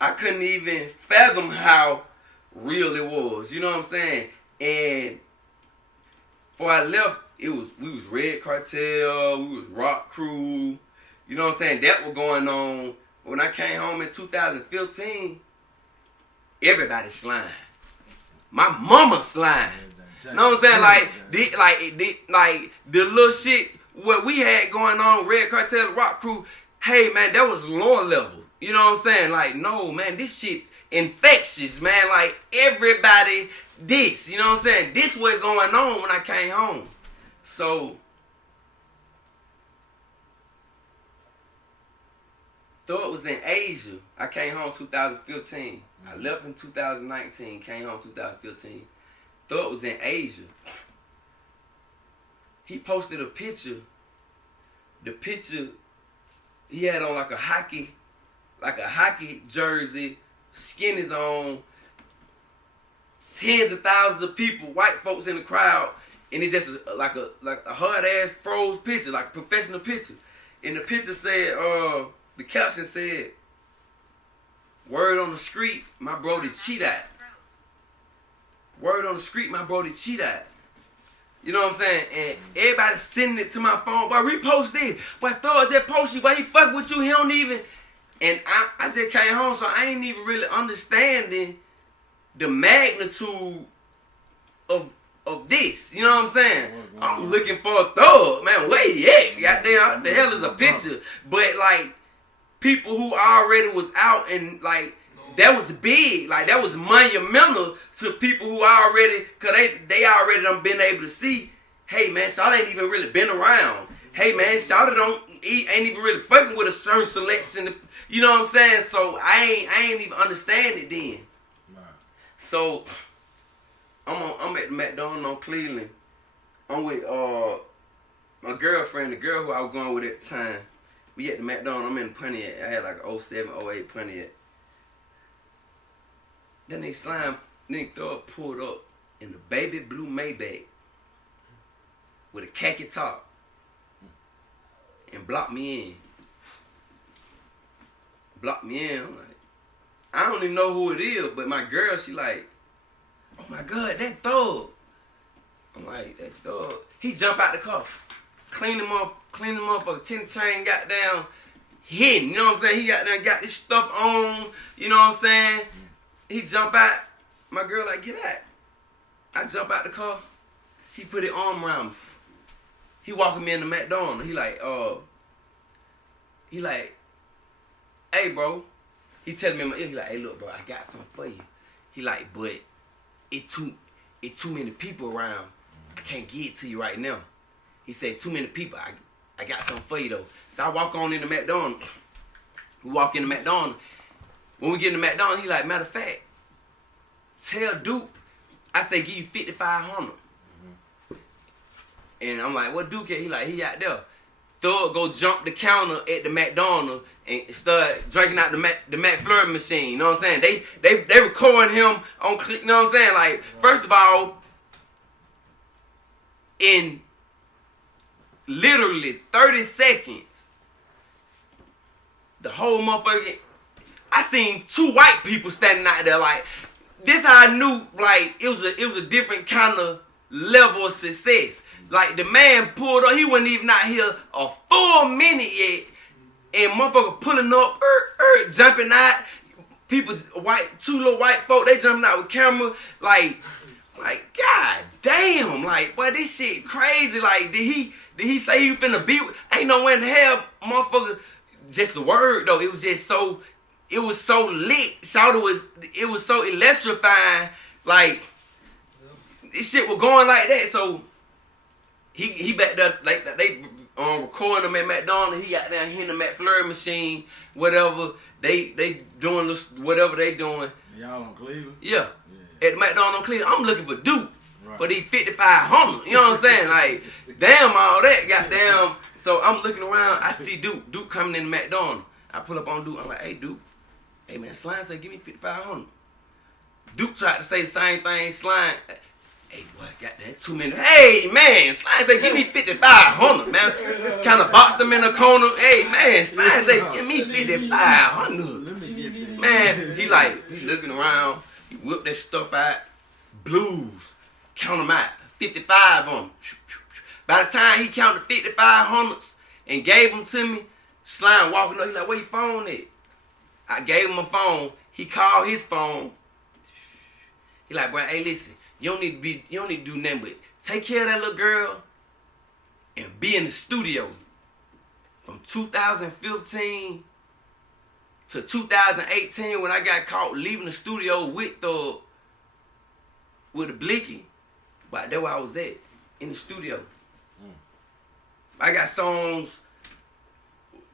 I couldn't even fathom how real it was. You know what I'm saying? And before I left, we was Red Cartel, we was Rock Crew. You know what I'm saying? That was going on. When I came home in 2015, everybody slime. My mama slime. You know what I'm saying? Like the little shit what we had going on, Red Cartel, Rock Crew. Hey man, that was lower level. You know what I'm saying? Like, no man, this shit infectious, man. Like, everybody this. You know what I'm saying? This was going on when I came home. So Thug was in Asia. I came home 2015. I left in 2019, came home 2015. Thug was in Asia. He posted a picture. The picture, he had on like a hockey jersey, skin is on, tens of thousands of people, white folks in the crowd, and it's just like a hard ass froze picture, like a professional picture. And the picture said, the caption said, "Word on the street, my brody cheat out. Word on the street, my brody cheat out." You know what I'm saying? And everybody sending it to my phone. Boy, repost this. Boy, Thug just post you. Boy, he fuck with you. He don't even. And I just came home, so I ain't even really understanding the magnitude of this. You know what I'm saying? I'm looking for a Thug. Man, where he at? Goddamn, the hell is a picture? But, like, people who already was out and, like, that was big. Like, that was monumental to people who already, because they already done been able to see, hey, man, Shawty ain't even really been around. Hey, man, Shawty ain't even really fucking with a certain selection. You know what I'm saying? So, I ain't even understand it then. Nah. So, I'm at the McDonald's on Cleveland. I'm with my girlfriend, the girl who I was going with at the time. We at the McDonald's. I'm in Pontiac. I had like 07, 08 Pontiac. Then they Thug pulled up in the baby blue Maybach with a khaki top and blocked me in. I'm like, I don't even know who it is, but my girl, she like, oh my God, that Thug. I'm like, that Thug. He jump out the car, clean him up for a 10 chain, got down, hidden. You know what I'm saying? He got this stuff on. You know what I'm saying? He jump out. My girl like, get out. I jump out the car. He put his arm around me. He walking me in the McDonald's. He like, hey bro. He telling me in my ear, he like, hey look bro, I got something for you. He like, but it too many people around. I can't get it to you right now. He said, too many people. I I got something for you though. So I walk on into McDonald's. We walk into McDonald's. When we get into McDonald's, he like, matter of fact, tell Duke, I say give you 5,500. And I'm like, what Duke at? He like, he out there. Thug go jump the counter at the McDonald's and start drinking out the McFlurry machine. You know what I'm saying? They recording him on clip. You know what I'm saying? Like, first of all, in literally 30 seconds, the whole motherfucker. I seen 2 white people standing out there. Like, this how I knew. Like, it was a different kind of level of success. Like, the man pulled up, he wasn't even out here a full minute yet, and motherfucker pulling up, jumping out. People, 2 little white folk, they jumping out with camera. Like, god damn, like, boy, this shit crazy. Like, did he say he finna be with? Ain't no way in the hell, motherfucker. Just the word though, it was just so, it was so lit. It was so electrifying. Like, this shit was going like that. So he back there, like, they recording him at McDonald's. He got down here in the McFlurry machine, whatever. They doing this, whatever they doing. Y'all on Cleveland? Yeah. At McDonald's on Cleveland. I'm looking for Duke. Right. For these 5,500. You know what I'm saying? Like, damn all that, goddamn. So I'm looking around. I see Duke. Duke coming in the McDonald's. I pull up on Duke. I'm like, hey, Duke. Hey, man, Slime said, give me 5,500. Duke tried to say the same thing. Slime. Hey, boy, got that 2 minutes. Hey, man, Slime said, give me 5,500, man. Kind of boxed him in the corner. Hey, man, Slime said, give me 5,500. Man, he like, he looking around. He whipped that stuff out. Blues. Count them out. 55 on them. By the time he counted 5,500s and gave them to me, Slime walking up, he like, where your phone at? I gave him a phone. He called his phone. He like, bro, hey, listen. You don't need to do nothing but take care of that little girl and be in the studio. From 2015 to 2018 when I got caught leaving the studio with the Blicky. But that's where I was at, in the studio. I got songs,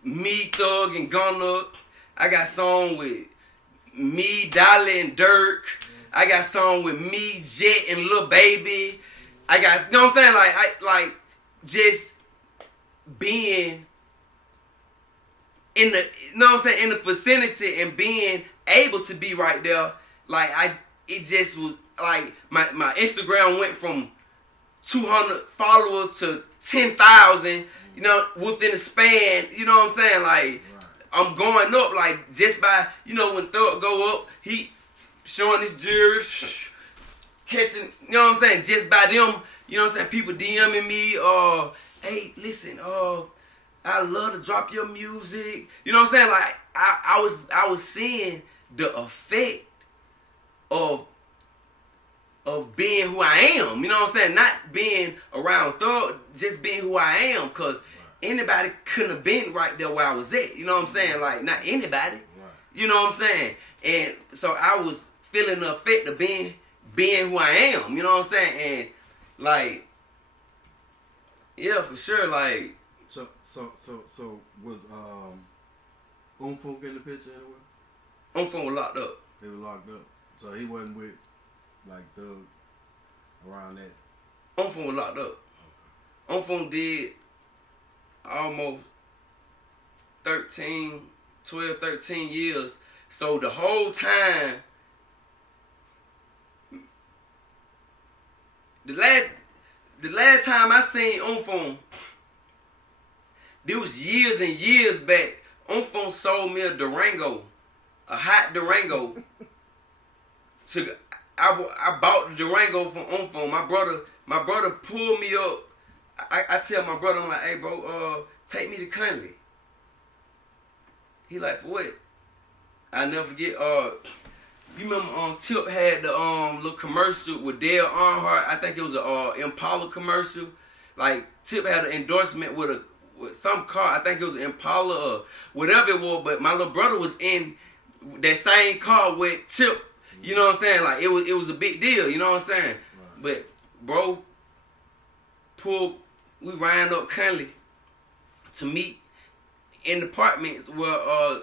me, Thug, and Gunna. I got songs with me, Dolly, and Dirk. I got song with me, Jet, and Lil Baby. I got, you know what I'm saying? Like just being in the, you know what I'm saying, in the vicinity and being able to be right there. Like, it just was like my Instagram went from 200 followers to 10,000, you know, within a span. You know what I'm saying? Like, I'm going up, like, just by, you know, when Thug go up, he showing his jewelry, catching, you know what I'm saying, just by them, you know what I'm saying, people DMing me, hey, listen, I love to drop your music, you know what I'm saying, like, I was seeing the effect of being who I am, you know what I'm saying, not being around Thug, just being who I am, because anybody couldn't have been right there where I was at, you know what I'm saying, like, not anybody, you know what I'm saying, and so I was feeling the effect of being who I am, you know what I'm saying, and like, yeah, for sure, like. So was Unfoonk in the picture anyway? Unfoonk was locked up. He was locked up, so he wasn't with like Thug around that. Unfoonk was locked up. Unfoonk did almost 13 years. So the whole time, the last time I seen Unfoonk, there was years and years back. Unfoonk sold me a Durango, a hot Durango. I bought the Durango from Unfoonk. My brother pulled me up. I tell my brother, I'm like, hey bro, take me to Conley. He like, for what? I never forget, you remember Tip had the little commercial with Dale Earnhardt. I think it was a Impala commercial. Like, Tip had an endorsement with some car. I think it was an Impala or whatever it was, but my little brother was in that same car with Tip. You know what I'm saying? Like, it was a big deal, you know what I'm saying? Right. But bro, we ran up Conley. to meet in the apartments where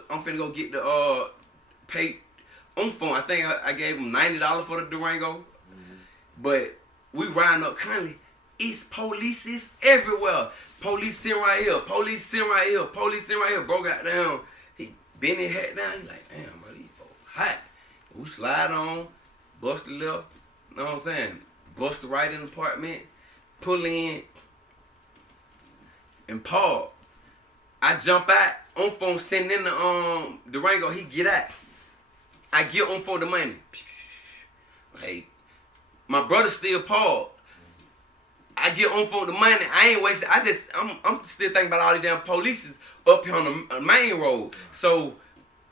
I'm finna go get the pay Unfoonk. I think I gave him $90 for the Durango. But we riding up Conley. It's police everywhere. Police sitting right here. Police sitting right here. Police sitting right here. Bro got down. He bent his head down. He like, damn, bro, these folks hot. We slide on, bust the left. You know what I'm saying? Bust the right in the apartment. Pull in. And park. I jump out. Unfoonk sitting in the Durango. He get out. I get Unfoonk the money. Like, my brother still parked. I get Unfoonk the money. I ain't wasting. I'm still thinking about all these damn polices up here on the main road. So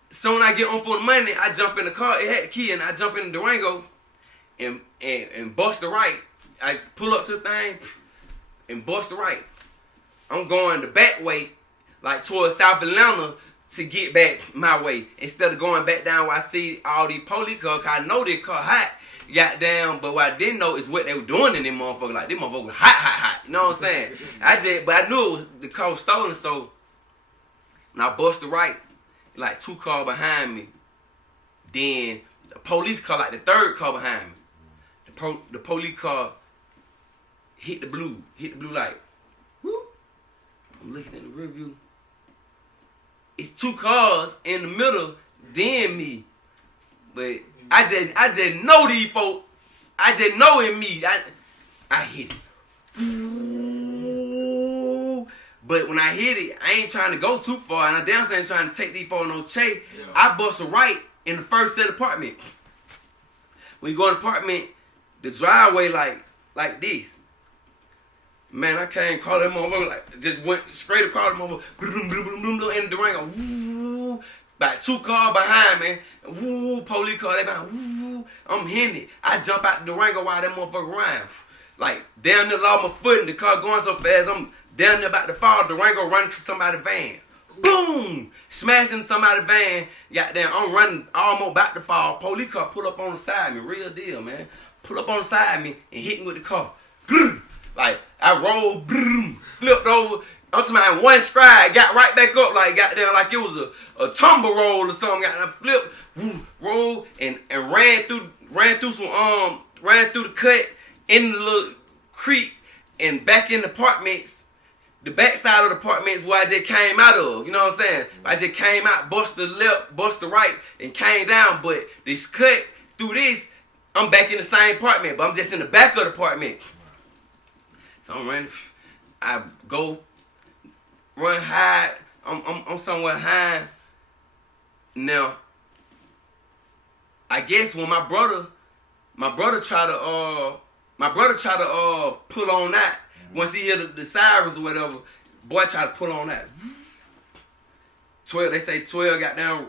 soon I get Unfoonk the money, I jump in the car. It had the key, and I jump in the Durango and bust the right. I pull up to the thing and bust the right. I'm going the back way, like towards South Atlanta, to get back my way instead of going back down where I see all these police cars. Cause I know they car hot. Got down, but what I didn't know is what they were doing in them motherfuckers. Like, them motherfuckers hot. You know what I'm saying? But I knew it was, the car was stolen, so when I bust the right, like 2 cars behind me. Then the police car, like the 3rd car behind me. The police car hit the blue light. Whoop. I'm looking in the rear view. It's 2 cars in the middle, then me. But I just know these folks. I just know in me. I hit it. Ooh. But when I hit it, I ain't trying to go too far, and I damn sure ain't trying to take these folks no chase. Yeah. I bust a right in the first set apartment. When you go in the apartment, the driveway like this. Man, I can't call that motherfucker, like, just went straight across the motherfucker, in the Durango. Woo. About 2 cars behind me. Woo, police car, they behind. Woo, I'm hitting it. I jump out the Durango while that motherfucker ran. Like, down there, lost my foot, and the car going so fast, I'm down there about to fall. Durango running to somebody's van. Boom! Smashing somebody's van. Goddamn, I'm running almost about to fall. Police car pull up on the side of me. Real deal, man. Pull up on the side of me and hit me with the car. Like, I rolled, flipped over. I'm talking about one stride, got right back up, like goddamn, like it was a tumble roll or something. Got flip, roll, and ran through the cut in the little creek and back in the apartments, the back side of the apartments where I just came out of. You know what I'm saying? I just came out, bust the left, bust the right, and came down. But this cut through this, I'm back in the same apartment, but I'm just in the back of the apartment. So I'm running. I go. Run high. I'm somewhere high. Now, I guess when my brother tried to pull on that. Once he hear the sirens or whatever, boy tried to pull on that. 12, they say 12 got down,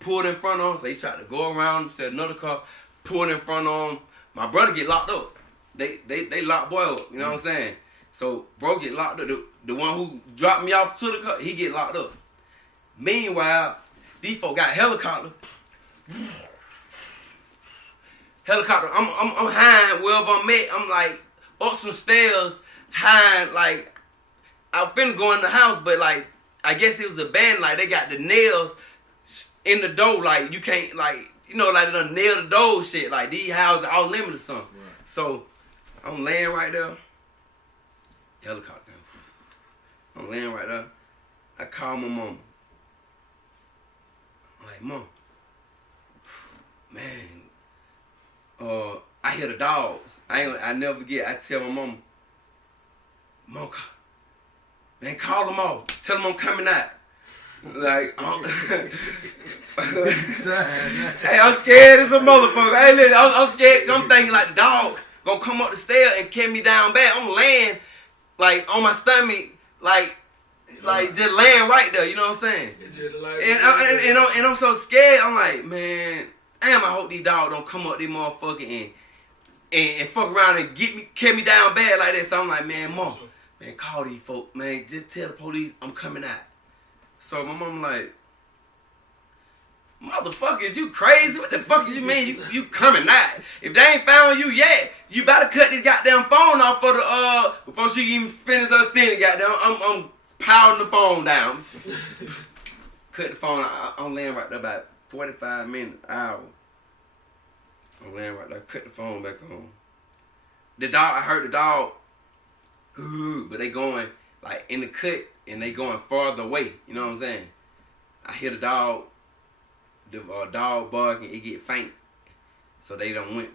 pulled in front of him. So he tried to go around. Said another car pulled in front of him. My brother get locked up. They locked boy up. You know what I'm saying? So bro get locked up. The one who dropped me off to the car, he get locked up. Meanwhile, these folk got helicopter. Helicopter. I'm high wherever I'm at. I'm like up some stairs, high. Like I finna go in the house, but like I guess it was abandoned. Like they got the nails in the door. Like you can't like like they done nail the door shit. Like these houses all limited or something. Right. So I'm laying right there. Helicopter. I'm laying right there. I call my mama. I'm like, Mom, man, I hear the dogs. I never forget. I tell my mama, Mom, man, call them off. Tell them I'm coming out. Like, hey, I'm scared as a motherfucker. Hey, listen, I'm scared. I'm thinking like the dog gonna come up the stairs and carry me down bad. I'm laying like on my stomach, like just laying right there. You know what I'm saying? And I'm so scared. I'm like, man, damn, I hope these dogs don't come up this motherfucker and fuck around and carry me down bad like that. So I'm like, man, Mom, man, call these folk, man. Just tell the police I'm coming out. So my mom like, motherfuckers, you crazy? What the fuck you mean you coming out? If they ain't found you yet, you better cut this goddamn phone off for the before she even finish her sentence. Goddamn, I'm pounding the phone down. Cut the phone. I'm laying right there about 45 minutes, hour. I'm laying right there. Cut the phone back on. The dog, I heard the dog, but they going like in the cut and they going farther away. You know what I'm saying? I hear the dog barking. It get faint, so they done went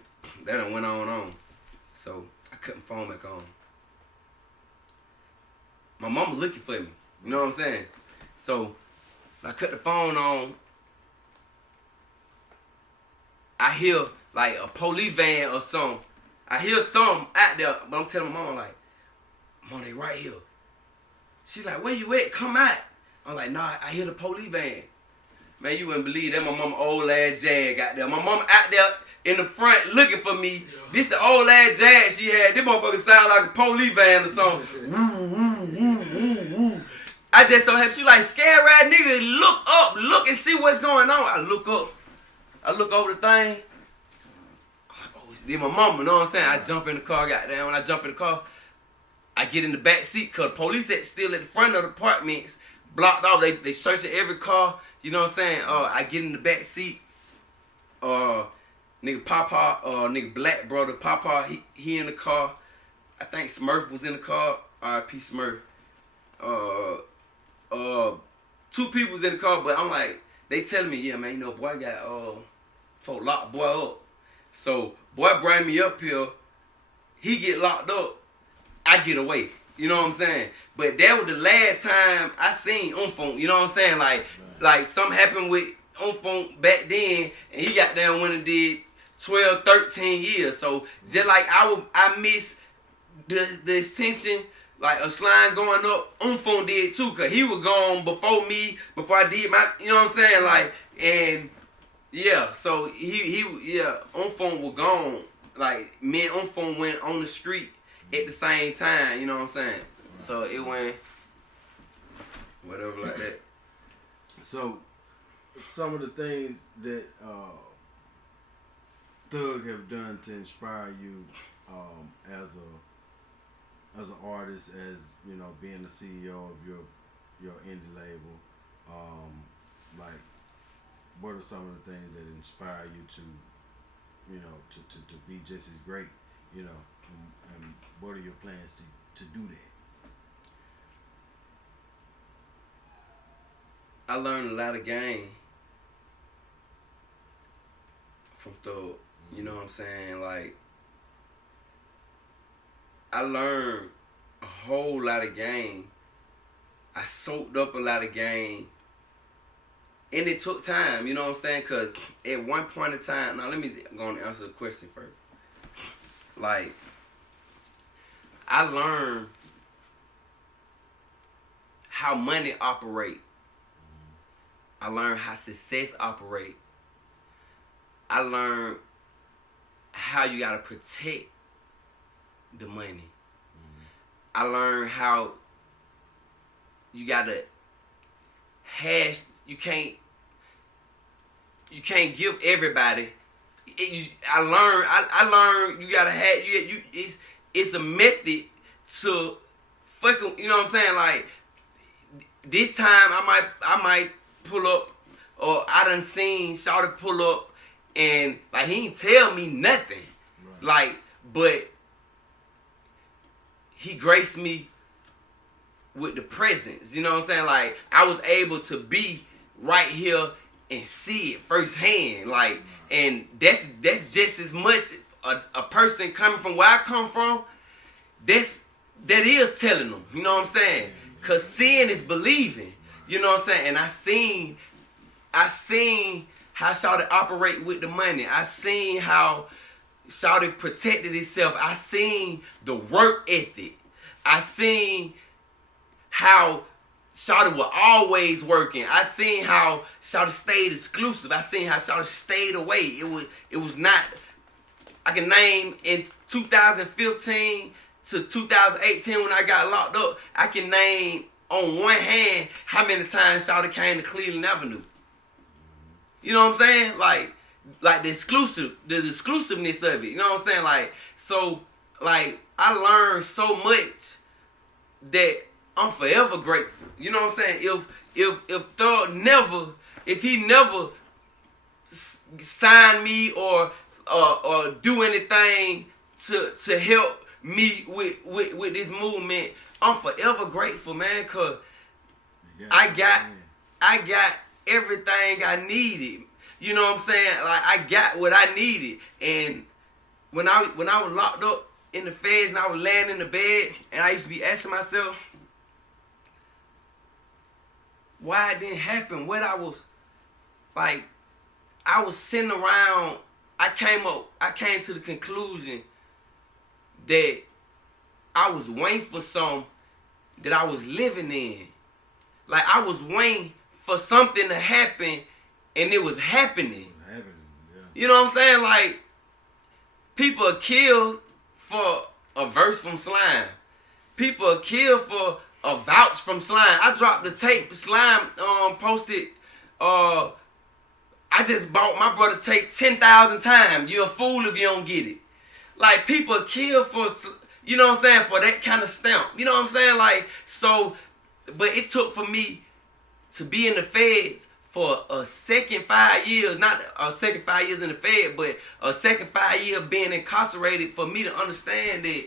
on. So I cut my phone back on. My mama looking for me. You know what I'm saying? So I cut the phone on. I hear like a police van or something. I hear something out there, but I'm telling my mom like, Mom, they right here. She's like, where you at? Come out. I'm like, nah, I hear the police van. Man, you wouldn't believe that my mama old ass Jag out there. My mama out there in the front looking for me. Yeah. This the old ass Jag she had. This motherfucker sound like a police van or something. Woo. I just so happy. She like, scared rat nigga, look up, look and see what's going on. I look up. I look over the thing. Then my mama, you know what I'm saying? I jump in the car, goddamn. When I jump in the car, I get in the back seat because police still at the front of the apartments, blocked off. They searching every car, you know what I'm saying? I get in the back seat. Nigga Papa, nigga Black brother Papa, he in the car. I think Smurf was in the car. R.I.P. Smurf. Two people was in the car, but I'm like, they telling me, yeah, man, you know, boy got folk locked boy up. So boy bring me up here, he get locked up, I get away. You know what I'm saying? But that was the last time I seen Unfoonk. You know what I'm saying? Like something happened with Unfoonk back then, and he got down when it did 12, 13 years. So just like I miss the ascension, like a slime going up, Unfoonk did too, cause he was gone before me, before I did my, you know what I'm saying? Like, and yeah, so Unfoonk was gone. Like, me and Unfoonk went on the street at the same time, you know what I'm saying? So it went whatever like that. So some of the things that Thug have done to inspire you as an artist, as you know, being the CEO of your indie label, like, what are some of the things that inspire you to, you know, to be just as great, you know, and what are your plans to do that? I learned a lot of game from Thug. You know what I'm saying? Like, I learned a whole lot of game. I soaked up a lot of game. And it took time, you know what I'm saying? Because at one point in time, now let me go and answer the question first. Like, I learned how money operate. I learned how success operate. I learned how you gotta protect the money. I learned how you gotta hash. You can't give everybody. I learned you gotta have it's a method to fucking, you know what I'm saying? Like, this time I might pull up, or I done seen Shawty pull up and like he ain't tell me nothing. Right. Like, but he graced me with the presence, you know what I'm saying? Like, I was able to be right here and see it firsthand, like, and that's just as much a person coming from where I come from. That is telling them, you know what I'm saying? Cause seeing is believing, you know what I'm saying? And I seen how Shawty operate with the money. I seen how Shawty protected himself. I seen the work ethic. I seen how Shawty was always working. I seen how Shawty stayed exclusive. I seen how Shawty stayed away. It was not. I can name in 2015 to 2018 when I got locked up. I can name on one hand how many times Shawty came to Cleveland Avenue. You know what I'm saying? Like the exclusiveness of it. You know what I'm saying? Like, so, like, I learned so much that I'm forever grateful. You know what I'm saying? If Thug never, if he never sign me or do anything to help me with this movement, I'm forever grateful, man, cause I got everything I needed. You know what I'm saying? Like I got what I needed. And when I was locked up in the feds and I was laying in the bed and I used to be asking myself why it didn't happen, what I was like, I was sitting around, I came to the conclusion that I was waiting for something that I was living in. Like I was waiting for something to happen and it was happening. Yeah. You know what I'm saying? Like people are killed for a verse from Slime. People are killed for a vouch from Slime. I dropped the tape. Slime posted. I just bought my brother tape 10,000 times. You're a fool if you don't get it. Like people are killed for, you know what I'm saying, for that kind of stamp. You know what I'm saying? Like so, but it took for me to be in the feds for a second 5 years, not a second 5 years in the Fed, but a second 5 year being incarcerated for me to understand that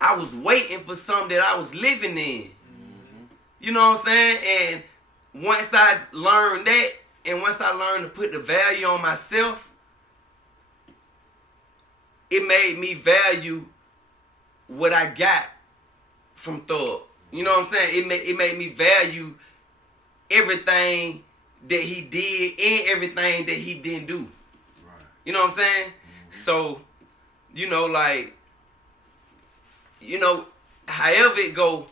I was waiting for something that I was living in. Mm-hmm. You know what I'm saying? And once I learned that, and once I learned to put the value on myself, it made me value what I got from Thug. You know what I'm saying? It made me value everything that he did and everything that he didn't do. Right. You know what I'm saying? Mm-hmm. So, you know, like, you know, however it go,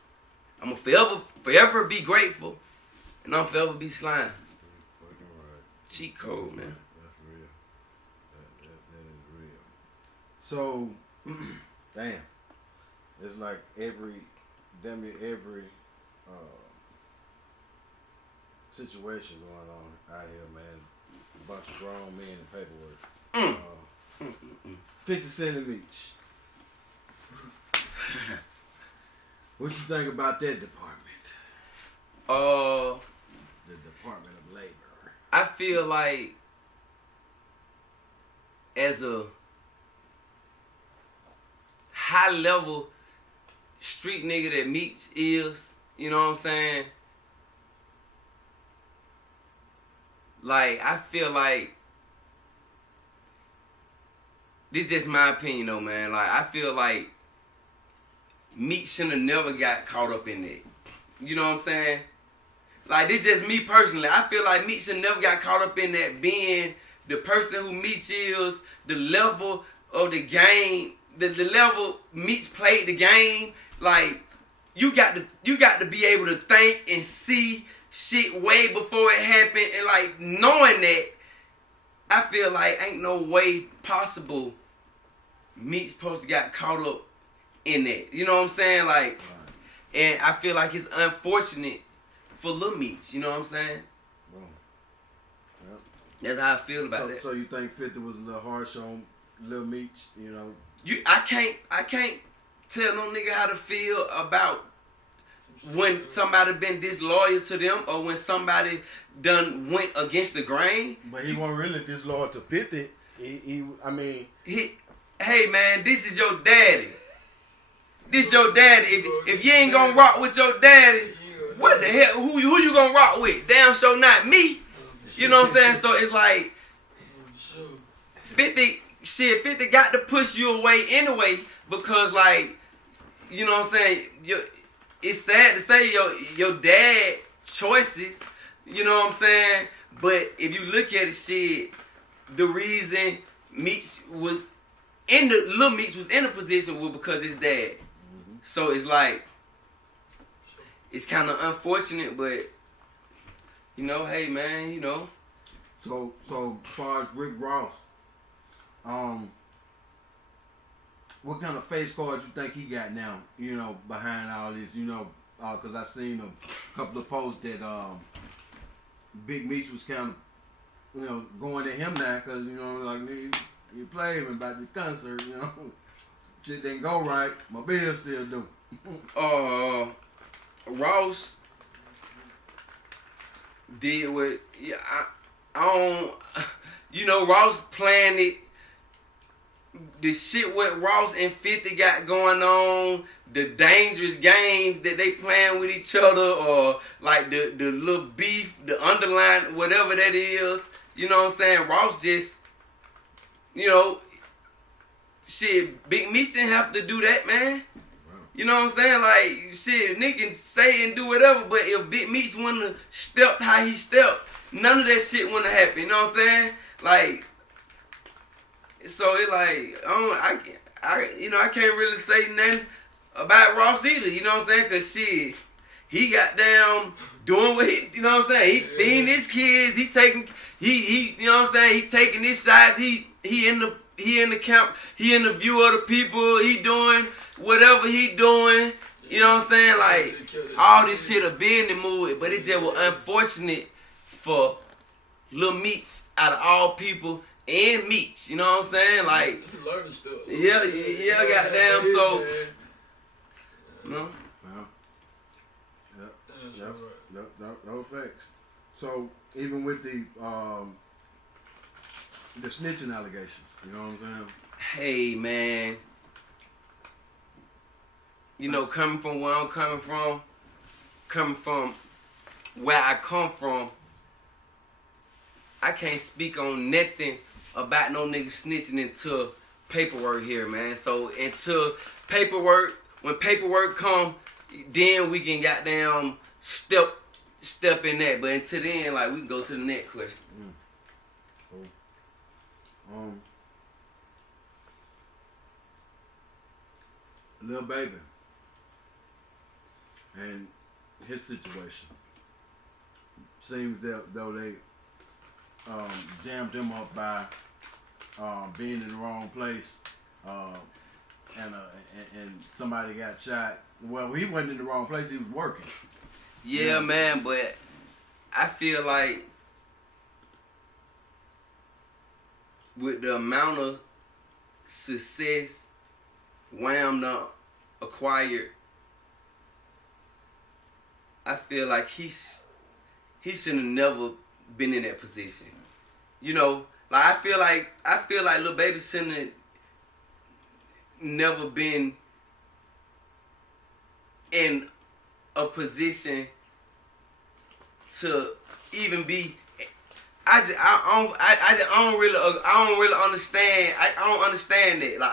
I'm gonna forever be grateful, and I'm forever be Slime. Right. Cheat code, man. That's real. That is real. So, damn, it's like every situation going on out here, man. A bunch of grown men in paperwork. 50 Cent and Meech. What you think about that department? The Department of Labor. I feel like as a high level street nigga that Meech is, you know what I'm saying? Like, I feel like, this is just my opinion though, man. Like, I feel like Meech should have never got caught up in that. You know what I'm saying? Like, this is just me personally. I feel like Meech should never got caught up in that, being the person who Meech is, the level of the game, the level Meech played the game. Like, you got to be able to think and see shit way before it happened, and like knowing that, I feel like ain't no way possible Meech supposed to got caught up in that. You know what I'm saying? Like, and I feel like it's unfortunate for Lil Meech. You know what I'm saying? Yep. That's how I feel about that. So you think 50 was a little harsh on Lil Meech? You know? I can't tell no nigga how to feel about when somebody been disloyal to them or when somebody done went against the grain. But he wasn't really disloyal to 50. Hey man, this is your daddy. This your daddy. If you ain't gonna rock with your daddy, what the hell? Who you gonna rock with? Damn sure not me. You know what I'm saying? So it's like 50 got to push you away anyway, because like, you know what I'm saying? It's sad to say your dad choices, you know what I'm saying? But if you look at it, shit, the reason Lil Meech was in the position was because his dad. Mm-hmm. So it's like, it's kind of unfortunate, but you know, hey man, you know. So as far as Rick Ross, what kind of face cards you think he got now, you know, behind all this, you know, because I seen a couple of posts that Big Meech was kind of, you know, going to him now, because, you know, like, you played him about the concert, you know, shit didn't go right, my bill still do. Ross did what I don't, you know, Ross planned it. The shit what Ross and 50 got going on, the dangerous games that they playing with each other, or like the little beef, the underlying, whatever that is, you know what I'm saying? Ross just, you know, shit, Big Meech didn't have to do that, man. You know what I'm saying? Like, shit, nigga can say and do whatever, but if Big Meech wouldn't have stepped how he stepped, none of that shit wouldn't have happened. You know what I'm saying? Like, so it like, I can't really say nothing about Ross either. You know what I'm saying? Cause shit, he got down doing what he, you know what I'm saying? He feeding his kids. He taking, he, you know what I'm saying? He taking his shots. He in the camp. He in the view of the people. He doing whatever he doing. You know what I'm saying? Like, all this shit have been in the mood, but it just was unfortunate for Lil Meech out of all people. And Meech, you know what I'm saying? Like, it's learning stuff. Yeah, goddamn. So, no. Yep. No facts. So even with the snitching allegations, you know what I'm saying? Hey man, you know, coming from where I'm coming from where I come from, I can't speak on nothing about no nigga snitching until paperwork here, man. So until paperwork, when paperwork come, then we can goddamn step in that. But until then, like, we can go to the next question. Cool. Lil Baby and his situation seems that though they jammed him up by being in the wrong place, and somebody got shot. Well, he wasn't in the wrong place; he was working. Yeah, man, but I feel like with the amount of success Wham done acquired, I feel like he should have never been in that position. You know, like I feel like Lil Baby shouldn't have never been in a position to even be. I don't really understand. I don't understand that. Like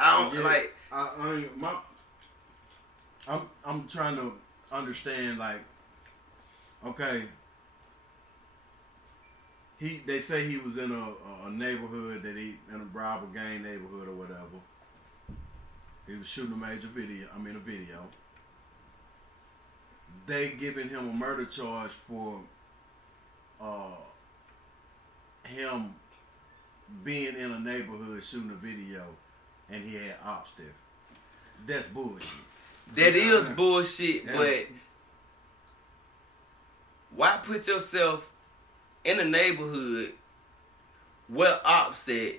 I'm trying to understand. Like, okay. They say he was in a neighborhood in a rival gang neighborhood or whatever. He was shooting a video. They giving him a murder charge for him being in a neighborhood shooting a video, and he had ops there. That's bullshit. That is bullshit, but why put yourself in a neighborhood where ops at?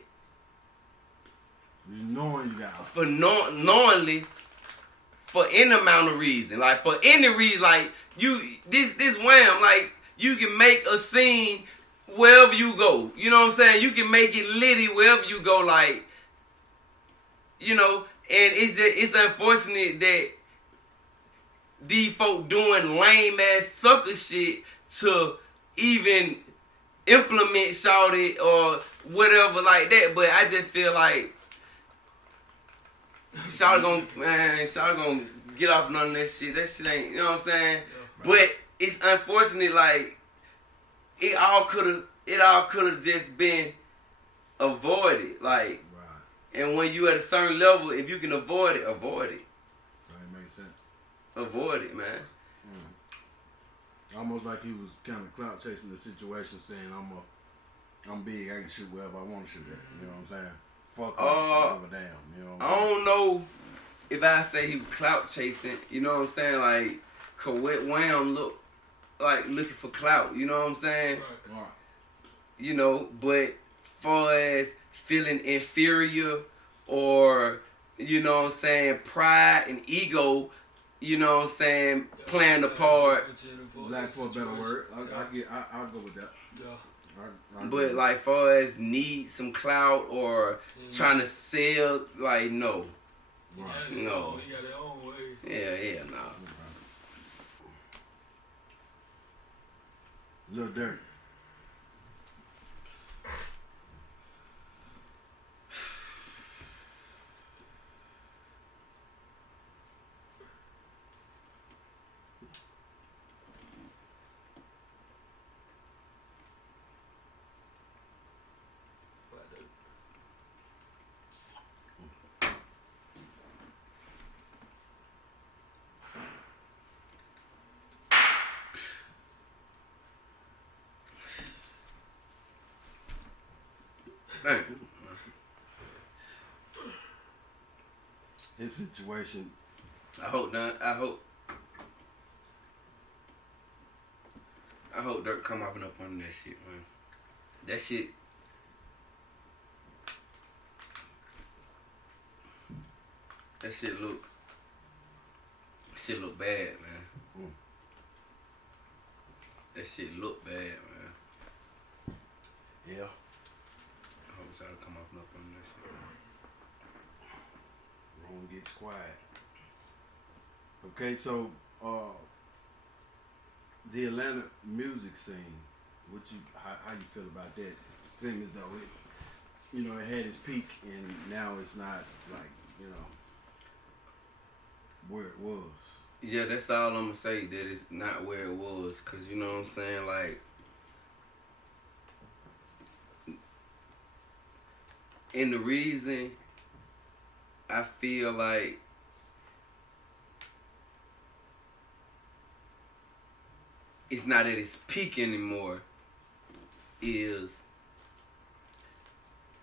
Knowing you got ops. For knowingly, for any amount of reason, like for any reason, like this Wham, like you can make a scene wherever you go. You know what I'm saying? You can make it litty wherever you go, like, you know. And it's unfortunate that these folk doing lame ass sucker shit to even implement shawty or whatever like that. But I just feel like shawty gonna get off none of that shit. That shit ain't, you know what I'm saying? Yeah, right. But it's unfortunate, like it all could have just been avoided, like. Right. And when you at a certain level, if you can avoid it, avoid it. That makes sense. Avoid it, man. Almost like he was kind of clout chasing the situation, saying I'm big, I can shoot wherever I want to shoot at. You know what I'm saying? Fuck off, give a damn. You know what I don't know if I say he was clout chasing. You know what I'm saying? Like, Kawet Wham look like looking for clout. You know what I'm saying? Right. You know, but far as feeling inferior or, you know what I'm saying, pride and ego you know what I'm saying, playing the part. Lack for a better word. I'll go with that. Yeah. But like far as need some clout or trying to sell, like no. Right. No. He got his own way. Yeah, nah. Lil Durk. Dang. His situation. I hope Dirk come up and up on that shit, man. That shit. That shit look bad, man. That shit look bad, man. Yeah. I hope y'all come up and up on that shit. Room gets quiet. Okay, so the Atlanta music scene, how you feel about that? Seems as though it had its peak and now it's not like, where it was. Yeah, that's all I'm gonna say, that it's not where it was, cause you know what I'm saying, like, and the reason I feel like it's not at its peak anymore is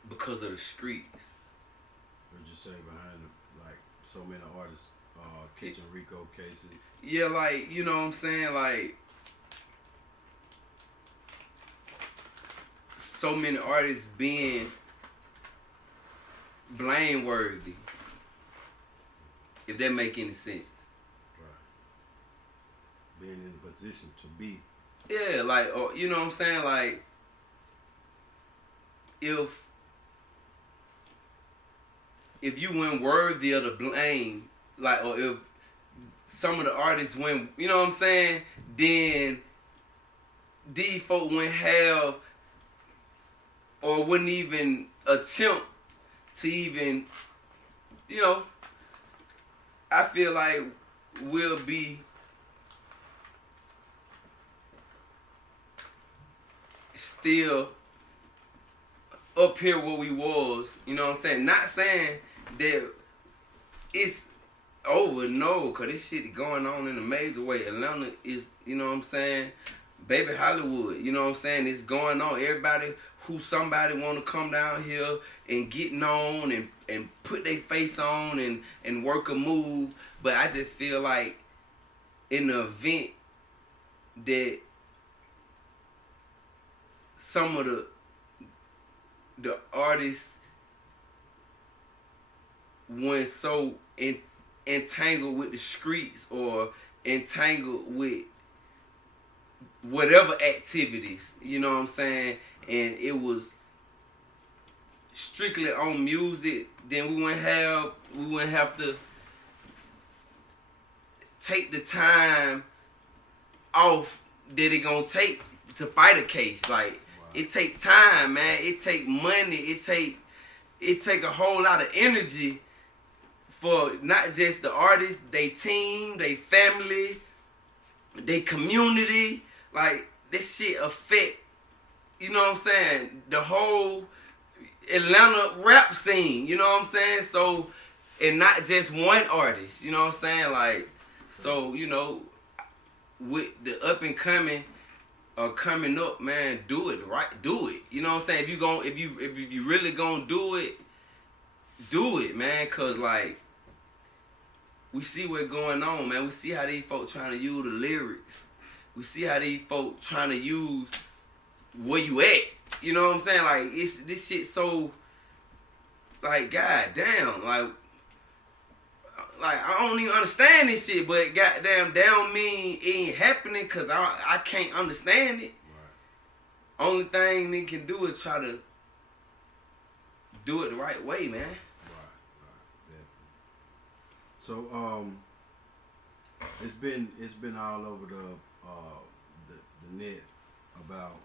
because of the streets. What you say behind like so many artists catching RICO cases? Yeah, like, you know what I'm saying, like, so many artists being blameworthy, if that make any sense. Right. Being in a position to be. Yeah, like, or, you know what I'm saying, like, if you weren't worthy of the blame, like, or if some of the artists went, you know what I'm saying, then these folk wouldn't have or wouldn't even attempt to even, I feel like we'll be still up here where we was, you know what I'm saying? Not saying that it's over, no, because this shit going on in a major way. Atlanta is, you know what I'm saying, baby Hollywood, you know what I'm saying? It's going on. Everybody who somebody want to come down here and get known and put their face on and work a move. But I just feel like in the event that some of the artists went so entangled with the streets or entangled with whatever activities, you know what I'm saying, and it was strictly on music, then we wouldn't have to take the time off that it gonna take to fight a case. Like, it take time, man. It take money. It take a whole lot of energy for not just the artist, they team, they family, they community. Like, this shit affect, you know what I'm saying, the whole Atlanta rap scene, you know what I'm saying? So, and not just one artist, you know what I'm saying? Like, so, with the up and coming coming up, man, do it right. Do it. You know what I'm saying? If you really gonna do it, man. Cause like, we see what's going on, man. We see how these folks trying to use the lyrics. We see how these folks trying to use where you at. You know what I'm saying? Like, this shit so, like, god damn, like, like, I don't even understand this shit, but goddamn, that don't mean it ain't happening because I can't understand it. Right. Only thing they can do is try to do it the right way, man. Right, definitely. So, it's been all over the net about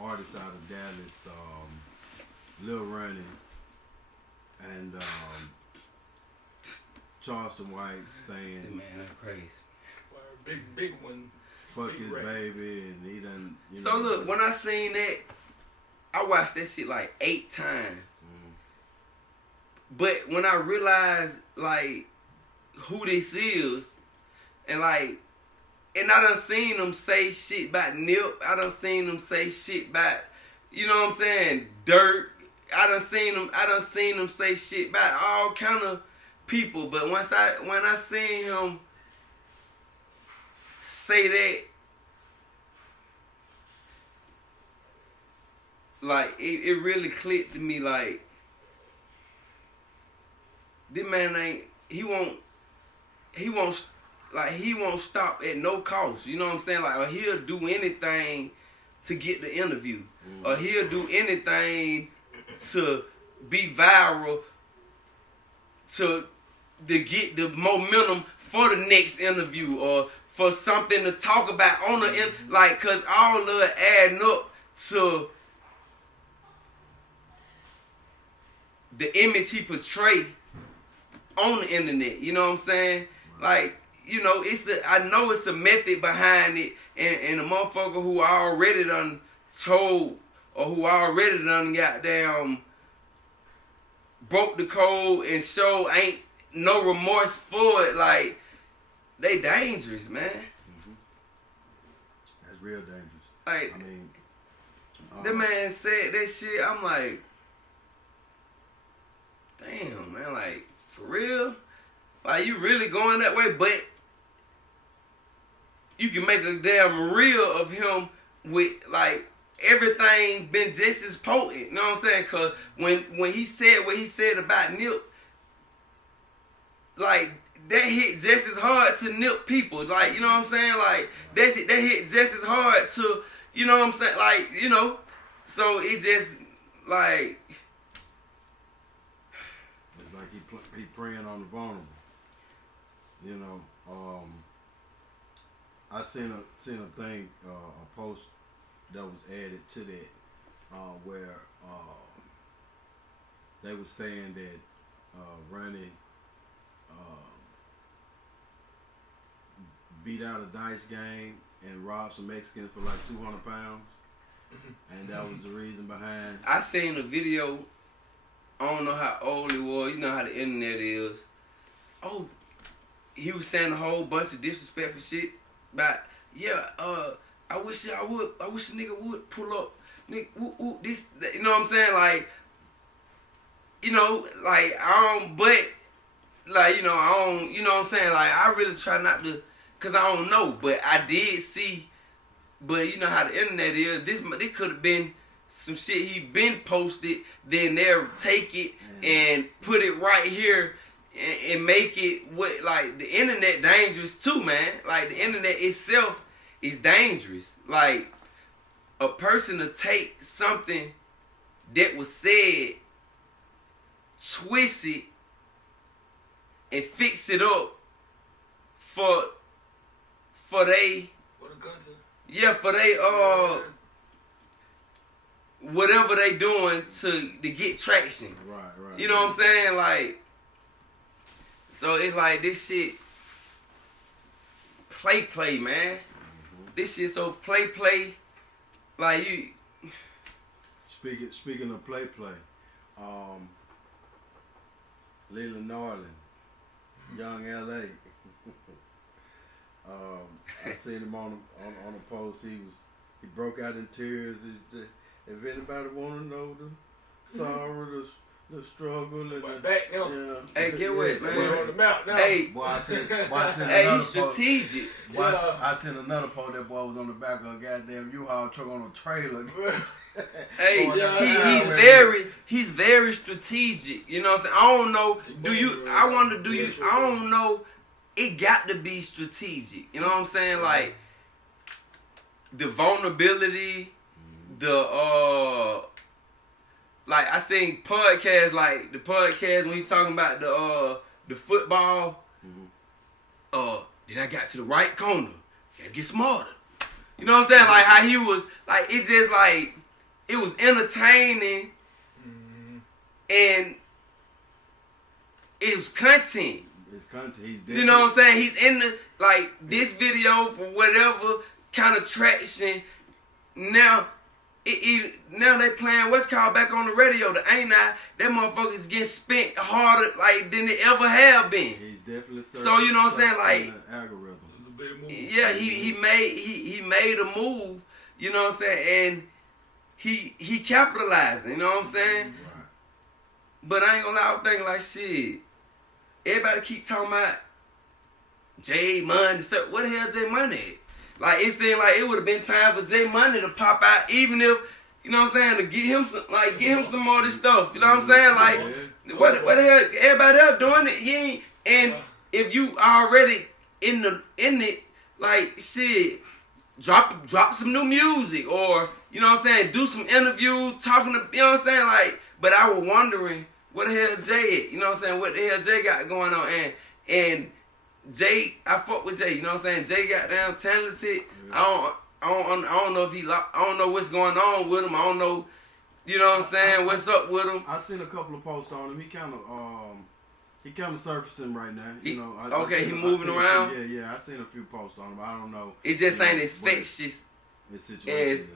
artists out of Dallas, Lil Ronnie and Charleston White saying, man, that's crazy. Big one. Fuck his baby, and he done. So look, when I seen that, I watched that shit like 8 times. Mm-hmm. But when I realized like who this is, and I done seen them say shit about Nip. I done seen them say shit about, you know what I'm saying, Dirt. I done seen them say shit about all kind of people. But when I seen him say that, like it really clicked to me. Like, this man he won't stop at no cost. You know what I'm saying? Like, or he'll do anything to get the interview, or he'll do anything to be viral, to get the momentum for the next interview, or for something to talk about on the like, cause all of it adding up to the image he portray on the internet. You know what I'm saying? Like, you know, I know it's a method behind it, and a motherfucker who already done told, or who already done goddamn broke the code and show ain't no remorse for it. Like, they dangerous, man. Mm-hmm. That's real dangerous. Like, I mean, the man said that shit. I'm like, damn, man. Like, for real? Like, you really going that way? But you can make a damn reel of him with, like, everything been just as potent. You know what I'm saying? Because when he said what he said about Nip, like, that hit just as hard to Nip people. Like, you know what I'm saying? Like, that hit just as hard to, you know what I'm saying? Like, you know, so it's just, like... It's like he preying on the vulnerable. You know, I seen a thing, a post that was added to that, where they were saying that Ronnie beat out a dice game and robbed some Mexicans for like 200 pounds, and that was the reason behind. I seen a video. I don't know how old it was. You know how the internet is. Oh, he was saying a whole bunch of disrespectful shit about, I wish a nigga would pull up, nigga, this, you know what I'm saying? Like, you know, like, I don't, but, like, you know, I don't, you know what I'm saying? Like, I really try not to, cause I don't know, but I did see, but you know how the internet is, this could have been some shit he been posted, then they'll take it and put it right here and make it what, like, the internet dangerous too, man. Like, the internet itself is dangerous. Like, a person to take something that was said, twist it, and fix it up for they, For the content. yeah, for they whatever they doing to get traction. Right. You know what I'm saying? Like, so it's like this shit play, man. Mm-hmm. This shit so play. Like, you. Speaking of play, Leland Norland, Young LA. I seen him on a post. He broke out in tears. If anybody want to know the sorrow, The struggle. But back now. Yeah. Hey, get what, We're man? on the map now. Hey, Boy, I sent another hey, he's post. strategic. Boy, Yeah. I sent another post. That boy was on the back of a goddamn U-Haul truck on a trailer. Hey, Yeah. he's very strategic. You know what I'm saying? I don't know. I don't know. It got to be strategic. You know what I'm saying? Like the vulnerability, like I seen podcasts, like the podcast when he talking about the football. Then I got to the right corner. Gotta get smarter. You know what I'm saying? Like how he was, like it's just like it was entertaining, and it was content. It's content. You know what I'm saying? He's in the like this video for whatever kind of traction. Now they playing what's called back on the radio. The ain't I? That motherfucker's getting spent harder like than it ever have been. He's definitely so you know what I'm saying? Like algorithm. Yeah, he made a move. You know what I'm saying? And he capitalized. You know what I'm saying? Right. But I ain't gonna lie, I was thinking like shit. Everybody keep talking about J Money. What the hell J Money at? Like it seemed like it would have been time for J Money to pop out, even if you know what I'm saying, to get him some more of this stuff. You know what I'm saying? Like what the hell? Everybody else doing it. He ain't. And if you already in it, like shit, drop some new music or you know what I'm saying, do some interviews talking to you know what I'm saying, like. But I was wondering what the hell Jay at? You know what I'm saying? What the hell Jay got going on? And Jay, I fuck with Jay. You know what I'm saying? Jay got damn talented. Yeah. I don't know if I don't know what's going on with him. I don't know. You know what I'm saying? What's up with him? I seen a couple of posts on him. He kind of surfacing right now. You know. He moving around. Yeah. I seen a few posts on him. I don't know. It just ain't as infectious as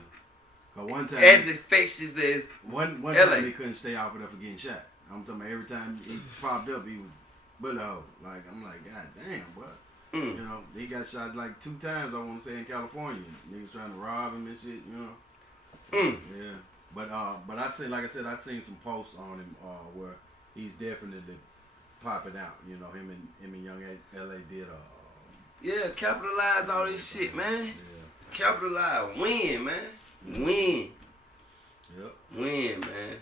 one time as infectious as one LA. time he couldn't stay off of there for getting shot. I'm talking about every time he popped up, he was bullet hole. Like I'm like, God damn, what? You know, he got shot like 2 times. I want to say in California. Niggas trying to rob him and shit. You know. Yeah. But I see, like I said, I seen some posts on him where he's definitely popping out. You know, him and Young LA did. Yeah, capitalize all this shit, man. Yeah. Capitalize, win, man, win. Yep. Win, man.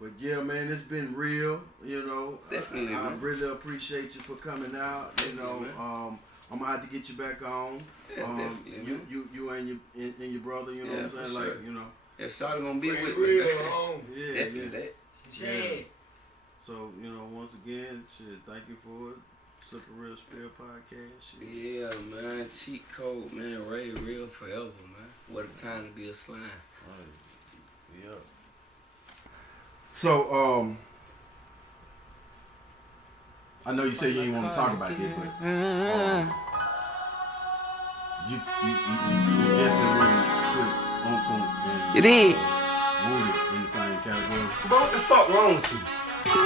But yeah, man, it's been real. You know, Definitely, I man. really appreciate you for coming out. Definitely, you know, man. I'm gonna have to get you back on. Yeah, definitely, man. You and your brother. You know Yeah, what I'm saying? for like, sure. you know. Yeah, Shawty gonna be with me. Real man. home. Yeah, Definitely yeah. that. Shit. So, you know, once again, shit, thank you for it. Super Real Spill Podcast. Shit. Yeah, man. Cheat Code, man. Ray real forever, man. What a time to be a slime. Right. Yeah. So, I know you said you didn't want to talk about this, but you definitely put Unfoonk and You did. Woody in the same category. Bro, what the fuck wrong with you?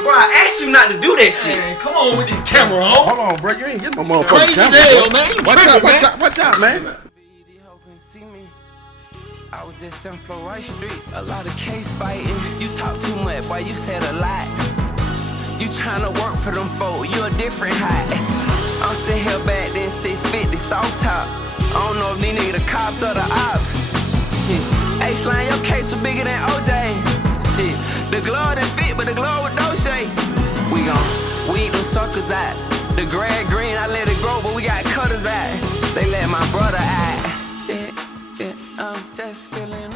Bro, I asked you not to do that shit. Man, come on with this camera on. Hold on, bro. You ain't getting no motherfucking Crazy camera. as hell, man. You Watch tripping, out, man. watch out, man. I was just in Florida Street, a lot of case fighting. You talk too much, boy, you said a lot. You tryna work for them folk, you a different height. I'm sitting here back then, 650, soft top. I don't know if these niggas the cops or the ops. Shit, H-line, your case was bigger than OJ. Shit, the glove didn't fit, but the glove with no shade. We gon' weed them suckers out. The grass green, I let it grow, but we got cutters out. They let my brother out. Yeah, I'm just feeling